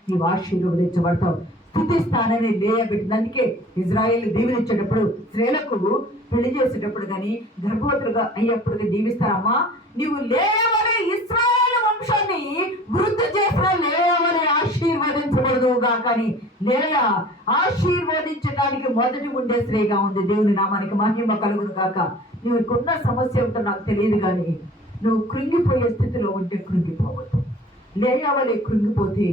నీవు ఆశీర్వదించబడతావు. స్తుతిస్తానని లేయబెట్టింది. అందుకే ఇజ్రాయేల్ దీవెనిచ్చేటప్పుడు స్త్రీలకు పెళ్లి చేసేటప్పుడు కానీ గర్భవతులుగా అయ్యేప్పుడు దీవిస్తారమ్మా, నీవు లేవని ఇశ్రాయేలు వంశాన్ని వృద్ధి చేసిన లేవని ఆశీర్వదించబడదుగా. కానీ లేయ ఆశీర్వదించడానికి మొదటి ఉండే స్త్రీగా ఉంది. దేవుని నామానికి మహిమ కలుగును గాక. నీకున్న సమస్య ఏమిటో నాకు తెలియదు, కానీ నువ్వు కృంగిపోయే స్థితిలో ఉంటే కృంగిపోవద్దు. లేయవలే కృంగిపోతే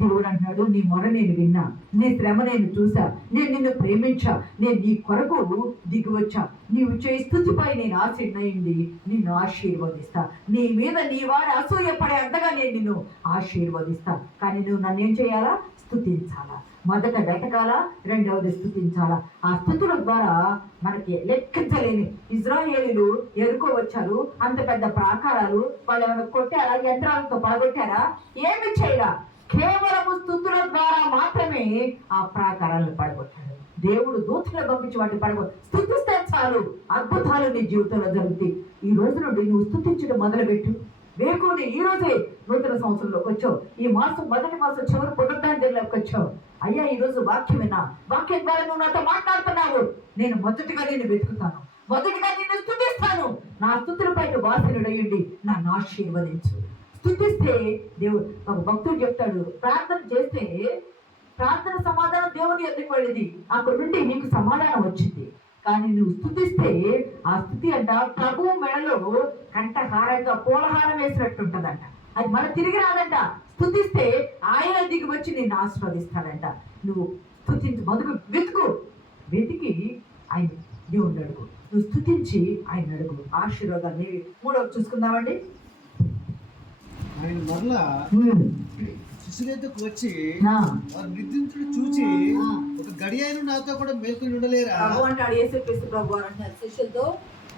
దేవుడు అంటున్నాడు, నీ మొర నేను విన్నా, నీ శ్రమ నేను చూసా, నేను నిన్ను ప్రేమించా, నేను నీ కొరకు దిగివచ్చా, నీవు చేయి స్తుతిపై నేను ఆశీర్వయింది నిన్ను ఆశీర్వదిస్తా. నీ మీద నీ వారి అసూయపడే అంతగా నేను నిన్ను ఆశీర్వదిస్తా. కానీ నువ్వు నన్ను ఏం చేయాలా? స్తుతించాలా. మొదట వెతకాలా, రెండవది స్తుతించాలా. ఆ స్తుతుల ద్వారా మనకి లెక్కించలేని ఇజ్రాయేలీలు ఎరుకో వచ్చారు. అంత పెద్ద ప్రాకారాలు వాళ్ళు ఏమైనా కొట్టారా? యంత్రాలతో పడగొట్టారా? ఏమి చేయరా? కేవలము స్తుతుల ద్వారా మాత్రమే ఆ ప్రాకారాలను పడగొట్టాడు. దేవుడు దూతలను పంపించి వాటిని స్తుతిస్తే చాలు, అద్భుతాలు నీ జీవితంలో జరుగుతాయి. ఈ రోజు నుండి నువ్వు స్తుతించడం మొదలుపెట్టు. వేకుని ఈ రోజే నూతన సంవత్సరంలోకి వచ్చావు. ఈ మాసం మొదటి మాసం చివరి పునరుద్ధానంలోకి వచ్చావు. అయ్యా, ఈ రోజు వాక్యం విన్నా, వాక్యం ద్వారా నువ్వు నాతో మాట్లాడుతున్నావు. నేను మొదటిగా నిన్ను వెతుకుతాను, మొదటిగా నిన్ను స్తుతిస్తాను. నా స్తుతులపై వాసనుడయ్యండి, నన్ను ఆశీర్వదించు. స్తుతిస్తే దేవుడు ఒక భక్తుడు చెప్తాడు, ప్రార్థన చేస్తే ప్రార్థన సమాధానం దేవుని ఎదుకు వెళ్ళింది, అక్కడ నుండి నీకు సమాధానం వచ్చింది. కానీ నువ్వు స్తుతిస్తే ఆ స్తుతి అంట ప్రభువు మెడలో కంఠహారంగా పూలహారం వేసినట్టు ఉంటదంట. అది మన తిరిగి రాదంట. స్తుతిస్తే ఆయన దిగి వచ్చి నిన్ను ఆశీర్వదిస్తాడంట. నువ్వు స్తుతించి మొదలు వెతికి ఆయన దేవుణ్ణి అడుగు. నువ్వు స్తుతించి ఆయన అడుగు, ఆశీర్వాదాన్ని. మూడవది చూసుకుందామండి. ఆయన మరలా శిశులెద్దకు వచ్చి వారు నిద్రించుడు చూచి ఒక గడియైన నాతో కూడా మేల్కొని ఉండలేరా అంటాడు. యేసుక్రీస్తు ప్రభు వారు అంటారు, శిష్యులతో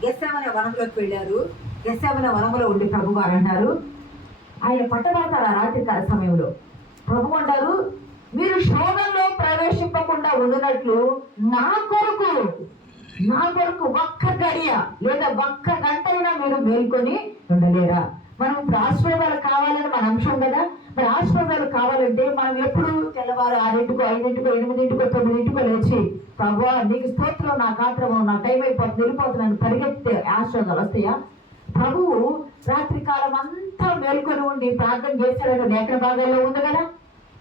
గెత్సేమనే వనంలోకి వెళ్ళారు. గెత్సేమనే వనంలో ఉండి ప్రభు వారు అంటారు, ఆయన పట్టబడతారు ఆ రాత్రి కాల సమయంలో. ప్రభు అంటారు, మీరు శోధనలో ప్రవేశింపకుండా ఉండినట్లు నా కొరకు ఒక్క గడియ లేదా ఒక్క గంట అయినా మీరు మేల్కొని ఉండలేరా? మనం ఇప్పుడు ఆశీర్వాదాలు కావాలని మన అంశం కదా. మరి ఆశీర్వాదాలు కావాలంటే మనం ఎప్పుడు తెల్లవారు 6:00, 5:00, 8:00, 9:00 లేచి ప్రభువా నీకు స్తోత్రం, నా కాత్రము, నా టైం అయిపోతుంది, వెళ్ళిపోతున్నాను పరిగెత్తే ఆశీర్వాదాలు వస్తాయా? ప్రభువు రాత్రి కాలం అంతా మేల్కొని ఉండి ప్రార్థన చేశాడని లేఖన భాగాల్లో ఉంది కదా.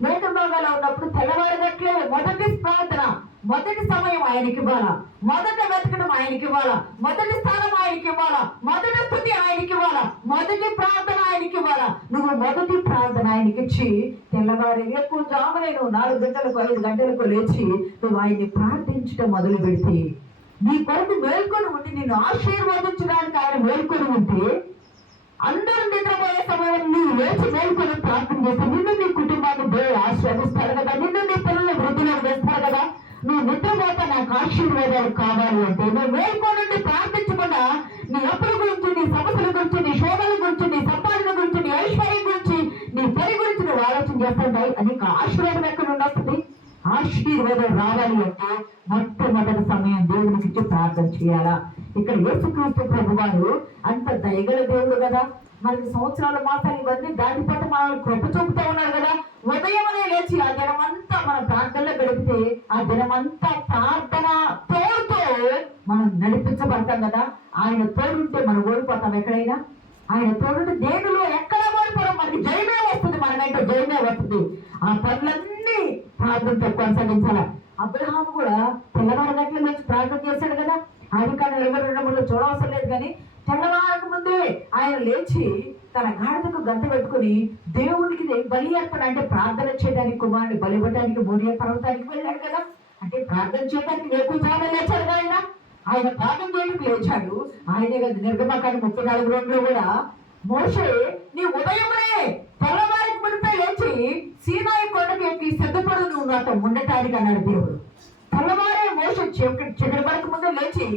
లేఖన భాగాల్లో ఉన్నప్పుడు తెల్లవారుగట్లే మొదటి ప్రార్థన, మొదటి సమయం ఆయనకి ఇవ్వాలా, మొదట వెతకడం ఆయనకి ఇవ్వాలా, మొదటి స్థానం ఆయనకి ఇవ్వాలా, మొదటి స్థుతి ఆయనకి ఇవ్వాలా, మొదటి ప్రార్థన ఆయనకి ఇవ్వాలా. నువ్వు మొదటి ప్రార్థన ఆయనకి ఇచ్చి తెల్లవారి ఎక్కువ జామునే నువ్వు 4 గంటలకు 5 గంటలకు లేచి నువ్వు ఆయన్ని ప్రార్థించడం మొదలు పెడితే నీ కొరకు మేల్కొని ఉండి నిన్ను ఆశీర్వదించడానికి ఆయన మేల్కొని ఉంటే అందరూ నిద్రపోయే సమయంలో నువ్వు లేచి మేల్కొని ప్రార్థన చేస్తే నిన్ను నీ కుటుంబాన్ని దేవుడు ఆశీర్వదిస్తాడు కదా, నిన్ను నీ పిల్లల్ని వృద్ధిలో వేస్తారు కదా. నువ్వు నిద్రపోతే నాకు ఆశీర్వాదాలు కావాలి అంటే నువ్వు మేల్కొని ప్రార్థించకుండా నీ అప్పుల గురించి, నీ సమస్యల గురించి, నీ శోధల గురించి, నీ సంపాదన గురించి, నీ ఐశ్వర్యం గురించి, నీ పని గురించి నువ్వు ఆలోచన చేస్తుంటాయి. అది ఆశీర్వాదం ఎక్కడ ఉండొస్తుంది? ఆశీర్వాదం రావాలి అంటే మొట్టమొదటి సమయం దేవునికి ఇచ్చి ప్రార్థన చేయాలా. ఇక్కడ యేసుక్రీస్తు ప్రభువారు అంత దయగల దేవుడు కదా. మనకి సంవత్సరాల మాసాలు ఇవన్నీ దాటిపోతే మనల్ని కృప చూపుతూ ఉన్నారు కదా. ఉదయమనే లేచి ఆ దినమంతా మన ప్రార్థనలో గడిపితే ఆ దినమంతా ప్రార్థన తోడుతో మనం నడిపించబడతాం కదా. ఆయన తోడుంటే మనం ఓడిపోతాం ఎక్కడైనా. ఆయన తోడుంటే దేనిలో ఎక్కడ ఓడిపోవడం, మనకి జయమే వస్తుంది, మనకంటే జయమే వస్తుంది. ఆ పనులన్నీ ప్రార్థనతో కొనసాగించాల. అబ్రహాము కూడా తెల్లవారు గంటల నుంచి ప్రార్థన చేశాడు కదా. ఆదికాండం 22:3 చూడవసరం లేదు, కానీ తెల్లవారక ముందే ఆయన లేచి తన గాడిదకు గంత పెట్టుకుని దేవునికి బలి అర్పణ అంటే ప్రార్థన చేయడానికి కుమారుని బలివ్వడానికి మోరియా పర్వతానికి వెళ్ళాడు కదా. అంటే ప్రార్థన చేయడానికి వేకువజామున లేచాడు కదా ఆయన ప్రార్థన చేయడానికి లేచాడు. ఆయనే కదా నిర్గమకాండం 34:2 కూడా మోషే నీ ఉదయమునే తెల్లవారికి మునిపే లేచి సీనాయి కొండకి ఎక్కి సిద్ధపడు నువ్వు నాతో ఉండటానికి అన్నాడు దేవుడు. తెల్లవారే మోషే చీకటి పడక ముందే లేచి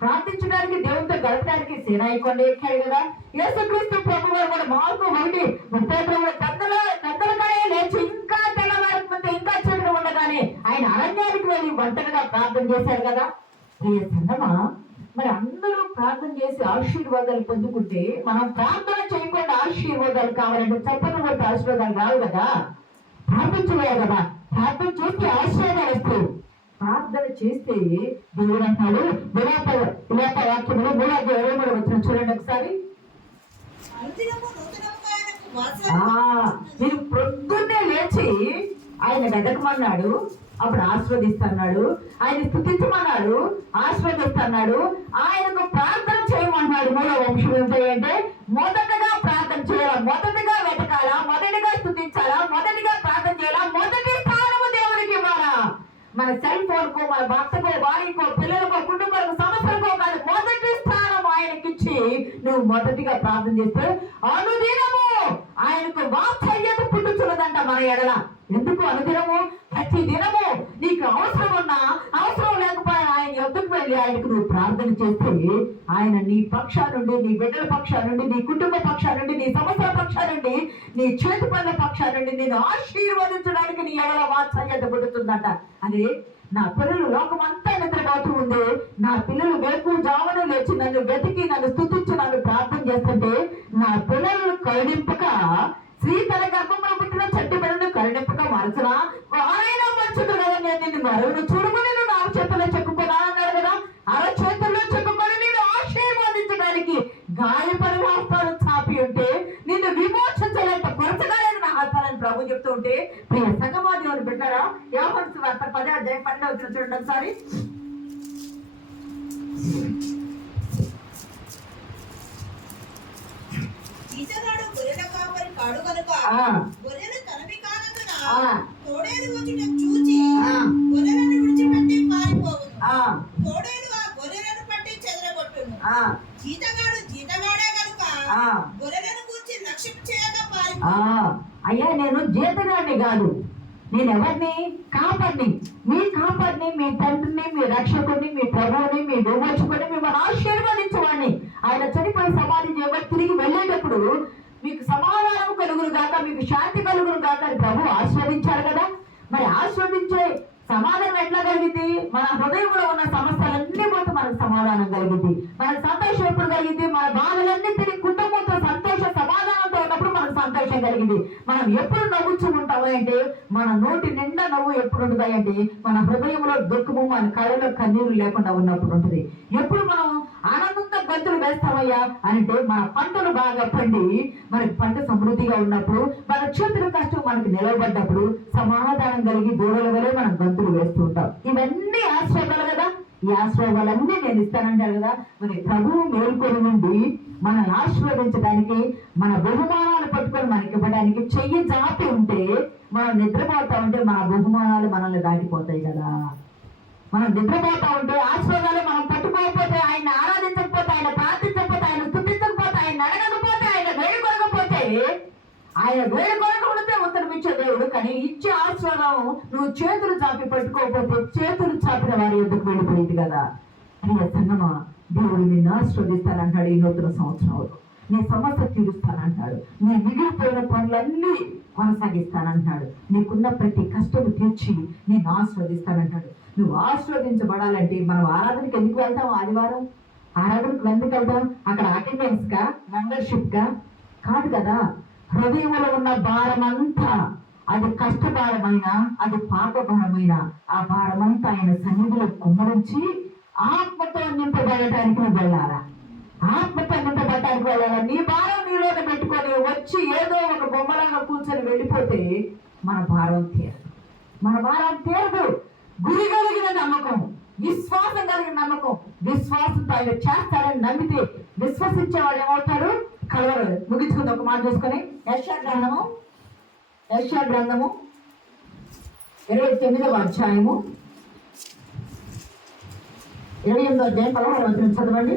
ప్రార్థించడానికి దేవునితో గడపడానికి సీనాయి కొండ ఎక్కాడు కదా. యేసుక్రీస్తు ప్రభు వారు కూడా మార్కు 1:33 పెద్దలకాయే లేచి ఇంకా తెల్లవారికి ముందే ఇంకా చీకటి ఉండగానే ఆయన అరణ్యానికి వెళ్ళి ఒంటరిగా ప్రార్థన చేశారు కదా. ప్రియ సంగమా, మరి అందరూ ప్రార్థన చేసి ఆశీర్వాదాలు పొందుకుంటే మనం ప్రార్థన చేయకుండా ఆశీర్వాదాలు కావాలంటే చెప్పని బట్టి ఆశీర్వాదాలు రావు కదా. ప్రార్థించలేదు కదా, ప్రార్థన చేస్తే ఆశీర్వాదాలు వస్తాయి. ప్రార్థన చేస్తే దేవుడు అంటాడు విలాప వాక్యములు 3:23 వచ్చిన చూడండి ఒకసారి. మీరు ప్రొద్దున్నే లేచి ఆయన వెదకమన్నాడు, అప్పుడు ఆశీర్వదిస్తున్నాడు. ఆయన స్తుతించమన్నాడు, ఆశీర్వదిస్తున్నాడు. ఆయనకు ప్రార్థన చేయమన్నాడు. 3వ అంశం ఏంటంటే మొదటగా ప్రార్థన చేయాలా, మొదటగా వెతకాలా, మొదటిగా స్తుతించాలా, మొదటిగా ప్రార్థన చేయాలా, మొదటి స్థానము దేవుడికి ఇవ్వాలా. మన సెల్ ఫోన్ కో, మన భర్తకో, భార్యకో, పిల్లలకో, కుటుంబాలకు, సమస్యలకో కాదు, మొదటి స్థానం ఆయనకిచ్చి నువ్వు మొదటిగా ప్రార్థన చేస్తే అనుదినము ఆయనకు వాత్సల్యత పుట్టుచున్నదంట మన ఎడల. ఎందుకు అనుదినము? ప్రతి దినము నీకు అవసరం ఉన్నా అవసరం లేకపోయినా ఆయన యొద్దకు వెళ్ళి ఆయనకు నువ్వు ప్రార్థన చేస్తే ఆయన నీ పక్షా నుండి, నీ బిడ్డల పక్షా నుండి, నీ కుటుంబ పక్షా నుండి, నీ సమస్యల పక్షా నుండి, నీ చేతి పనుల పక్షా నుండి నేను ఆశీర్వదించడానికి నీ ఎడల వాత్సల్యత పుడుతుందట. అది నా పిల్లలు లోకమంతా నిద్రపోతూ ఉంది, నా పిల్లలు వేకువజామున లేచి నన్ను వెతికి నన్ను స్తుతించి నన్ను ప్రార్థన చేస్తుంటే నా పిల్లలను కరుణింపక స్త్రీ తన గర్భంలో పుట్టిన చెట్టు బిడ్డను కరుణింపక మరచనా ఆయన మరచుడు కదా. నేను నిన్ను మరువును చూడమని నేను ఆ చేతుల్లో చెక్కుకున్నా అన్నాడు కదా. అర చేతుల్లో చెక్కుకొని నేను ఆశీర్వాదించడానికి గాయపడిన హస్తాలు చాపి ఉంటే నిన్ను విమోచించలేక కొరతగా నేను నా హస్తాలను ప్రభు చెప్తూ ఉంటే ప్రియ సంగమా దేవుని బిడ్డారా, యోహాను సువార్త 10:12 వచ్చిన చూడండి ఒకసారి. ఈతగాడు గొర్రెల కాపరి కాడు కనుక గొర్రెలు తనవి కానందున తోడేలు వచ్చుట చూచి గొర్రెలను విడిచిపెట్టి పారిపోవును. తోడేలు ఆ గొర్రెలను పట్టి చెదరగొట్టును. జీతగాడు జీతగాడే కనుక గొర్రెలను గురించి లక్ష్యం చేయక పారిపోవును. అయ్యా నేను జీతగాడిని కాదు, నేను ఎవరిని? కాపర్ని. మీ కాపర్ని, మీ తండ్రిని, మీ రక్షకుడిని, మీ ప్రభువుని, మీ విమోచకుడిని మిమ్మల్ని ఆశీర్వదించవాడిని. ఆయన చనిపోయి సమాధి చేయబడి తిరిగి వెళ్ళేటప్పుడు మీకు సమాధానం కలుగును గాక, మీకు శాంతి కలుగును గాక అని ప్రభు ఆశీర్వదించాడు కదా. మరి ఆశీర్వదించే సమాధానం ఎట్లా కలిగింది? మన హృదయంలో ఉన్న సమస్యలన్నీ పోతే మనకు సమాధానం కలిగింది. మనకు సంతోషం ఎప్పుడు కలిగింది? మన బాధలన్నీ తిరిగి కుటుంబంతో సంతోష సమాధానంతో ఉన్నప్పుడు మనకు సంతోషం కలిగింది. మనం ఎప్పుడు నవ్వుతూ ఉంటాము అంటే మన నోటి నిండా నవ్వు ఎప్పుడు ఉంటుంది అంటే మన హృదయంలో దుఃఖము, మన కళ్ళలో కన్నీరు లేకుండా ఉన్నప్పుడు ఉంటుంది. ఎప్పుడు మనం ఆనందంతో గంతులు వేస్తామయ్యా అంటే మన పంటలు బాగా పండి మనకి పంట సమృద్ధిగా ఉన్నప్పుడు, మన చేతుల కష్టం మనకి నిలవబడ్డప్పుడు సమాధానం కలిగి దూడల వలె మనం గంతులు వేస్తూ ఉంటాం. ఇవన్నీ ఆశ్రయాలు కదా. ఈ ఆశ్రయాలన్నీ నేను ఇస్తానంటారు కదా. మరి ప్రభువు మేల్కొని నుండి మనల్ని ఆశీర్వదించడానికి, మన బహుమానాలు పట్టుకొని మనకి ఇవ్వడానికి చెయ్యి జాపి ఉంటే మనం నిద్రపోతా ఉంటే మన బహుమానాలు మనల్ని దాటిపోతాయి కదా. మనం నిద్రపోతా ఉంటే ఆశీర్వాదాలు మనం పట్టుకోకపోతే, ఆయన ఆరాధించకపోతే, ఆయన ప్రార్థించకపోతే, ఆయన స్తుతించకపోతే, ఆయన అడగకపోతే, ఆయన వేడుకొనకపోతే, ఆయన వేడుకొనకపోతే ఉత్తరం ఇచ్చే దేవుడు. కానీ ఇచ్చే ఆశీర్వాదం నువ్వు చేతులు చాపి పట్టుకోకపోతే చేతులు చాపిన వారి ఎందుకు వెళ్ళిపోయింది కదా. అనే సంగమా, దేవుడు నిన్ను ఆశీర్వదిస్తానంటాడు. ఈ నూతన సంవత్సరంలో నీ సమస్య తీరుస్తానంటాడు. నీ మిగిలిపోయిన పనులన్నీ కొనసాగిస్తానంటాడు. నీకున్న ప్రతి కష్టము తీర్చి నేను ఆశీర్వదిస్తానంటాడు. నువ్వు ఆశీర్వదించబడాలంటే మనం ఆరాధనకి ఎందుకు వెళ్తాం? ఆదివారం ఆరాధనకు ఎందుకు వెళ్తాం? అక్కడ అటెండెన్స్ గా, మెంబర్షిప్ గా కాదు కదా. హృదయంలో ఉన్న భారం అంతా, అది కష్టభారమైన, అది పాప భారమైన, ఆ భారమంతా ఆయన సన్నిధిలో కుమ్మరించి ఆత్మతో నింపబడటానికి నువ్వు వెళ్ళాలా. ఆత్మతో నింపబడటానికి వెళ్ళాలా. నీ భారం నీలోనే పెట్టుకొని వచ్చి ఏదో ఒక బొమ్మలాగా కూర్చొని వెళ్ళిపోతే మన భారం తీరదు. మన భారం తీరదు. గురి కలిగిన నమ్మకం, విశ్వాసం కలిగిన నమ్మకం, విశ్వాసంతో ఆయన చేస్తాడని నమ్మితే విశ్వసించేవాడు ఏమవుతాడు? కలవరు. ముగించుకుంది ఒక మాట చూసుకొని యెషయా గ్రంథము 29వ అధ్యాయము 28వ అధ్యాయం 16వ వచనం చదవండి.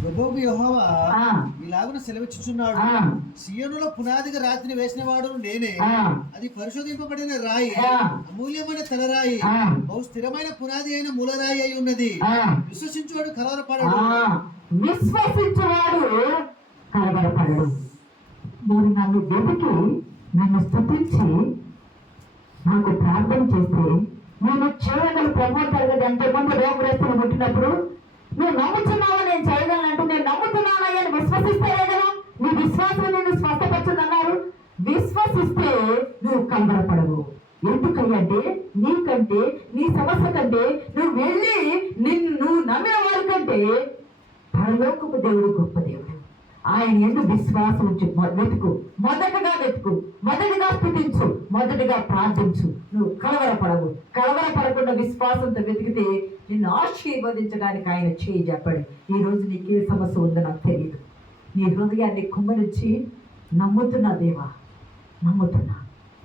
ప్రభువు యెహోవా ఆ, ఇలాగున సెలవిచ్చుచున్నాడు, ఆ, సియోనులో పునాదిగా రాతిని వేసిన వాడు నేనే. ఆ, అది పరిశోధింపబడిన రాయి, ఆ, అమూల్యమైన తలరాయి, ఆ, బహు స్థిరమైన పునాది అయిన మూలరాయి అయి ఉన్నది. ఆ, విశ్వసించువాడు ఆ, కలవరపడడు. విశ్వసించేవాడు కలవరపడడు. మీరు నన్ను వెతికి నన్ను స్తుతించి నాకు ప్రార్థన చేస్తే నేను చేయగలను ప్రమోటర్ కదా. అంటే ముందు రోగగ్రస్తులు పుట్టినప్పుడు నువ్వు నమ్ముతున్నావా నేను చేయగలనంటూ నేను నమ్ముతున్నానయ్యా అని విశ్వసిస్తేనే కదా నీ విశ్వాసం నేను స్వస్థపరచదన్నారు. విశ్వసిస్తే నువ్వు కలవరపడవు. ఎందుకంటే నీకంటే నీ సమస్య కంటే నువ్వు వెళ్ళి నువ్వు నమ్మిన వారి కంటే పరలోకపు దేవుడు గొప్ప దేవుడు. ఆయన ఎందుకు విశ్వాసం ఉంచు, వెతుకు, మొదటిగా స్థుతించు, మొదటిగా ప్రార్థించు. నువ్వు కలవరపడవు. కలవరపడకుండా విశ్వాసంతో వెతికితే నిన్ను ఆశీర్వదించడానికి ఆయన చేయి చెప్పాడు. ఈ రోజు నీకు ఏ సమస్య ఉందో నాకు తెలియదు. నీ హృదయాన్ని కుమ్మరించి నమ్ముతున్నా దేవా, నమ్ముతున్నా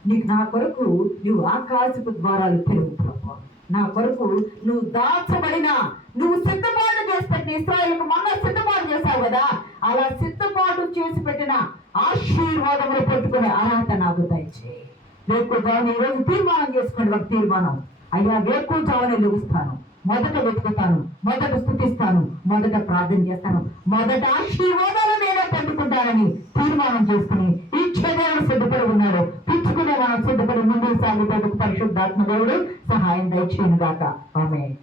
నీకు నా కొరకు నువ్వు ఆకాశపు ద్వారాలు తెరువు ప్రభు. నా కొరకు నువ్వు దాచబడిన నువ్వు సిద్ధపాటు చేస్తే ఇశ్రాయేలుకు మొన్న సిద్ధపాటు చేశావు కదా, అలా సిద్ధపాటు చేసి పెట్టిన ఆశీర్వాదములు పెట్టుకునే అర్హత నాకు దయచేయి. వేకువజామున ఈరోజు తీర్మానం చేసుకోండి. ఒక తీర్మానం, అయ్యా వేకువజామున లెగుస్తాను, మొదట వెతుకుతాను, మొదట స్థుతిస్తాను, మొదట ప్రార్థన చేస్తాను, మొదట ఆశీర్వాదాలు నేనే పొందుకుంటానని తీర్మానం చేసుకుని ఇచ్చేదేవుడు సిద్ధపడి ఉన్నాడు. పిచ్చుకునే మనం సిద్ధపడి ముందుకు సాగిపోయేందుకు పరిశుద్ధాత్మ దేవుడు సహాయం దయచేయను గాక. ఆమేన్.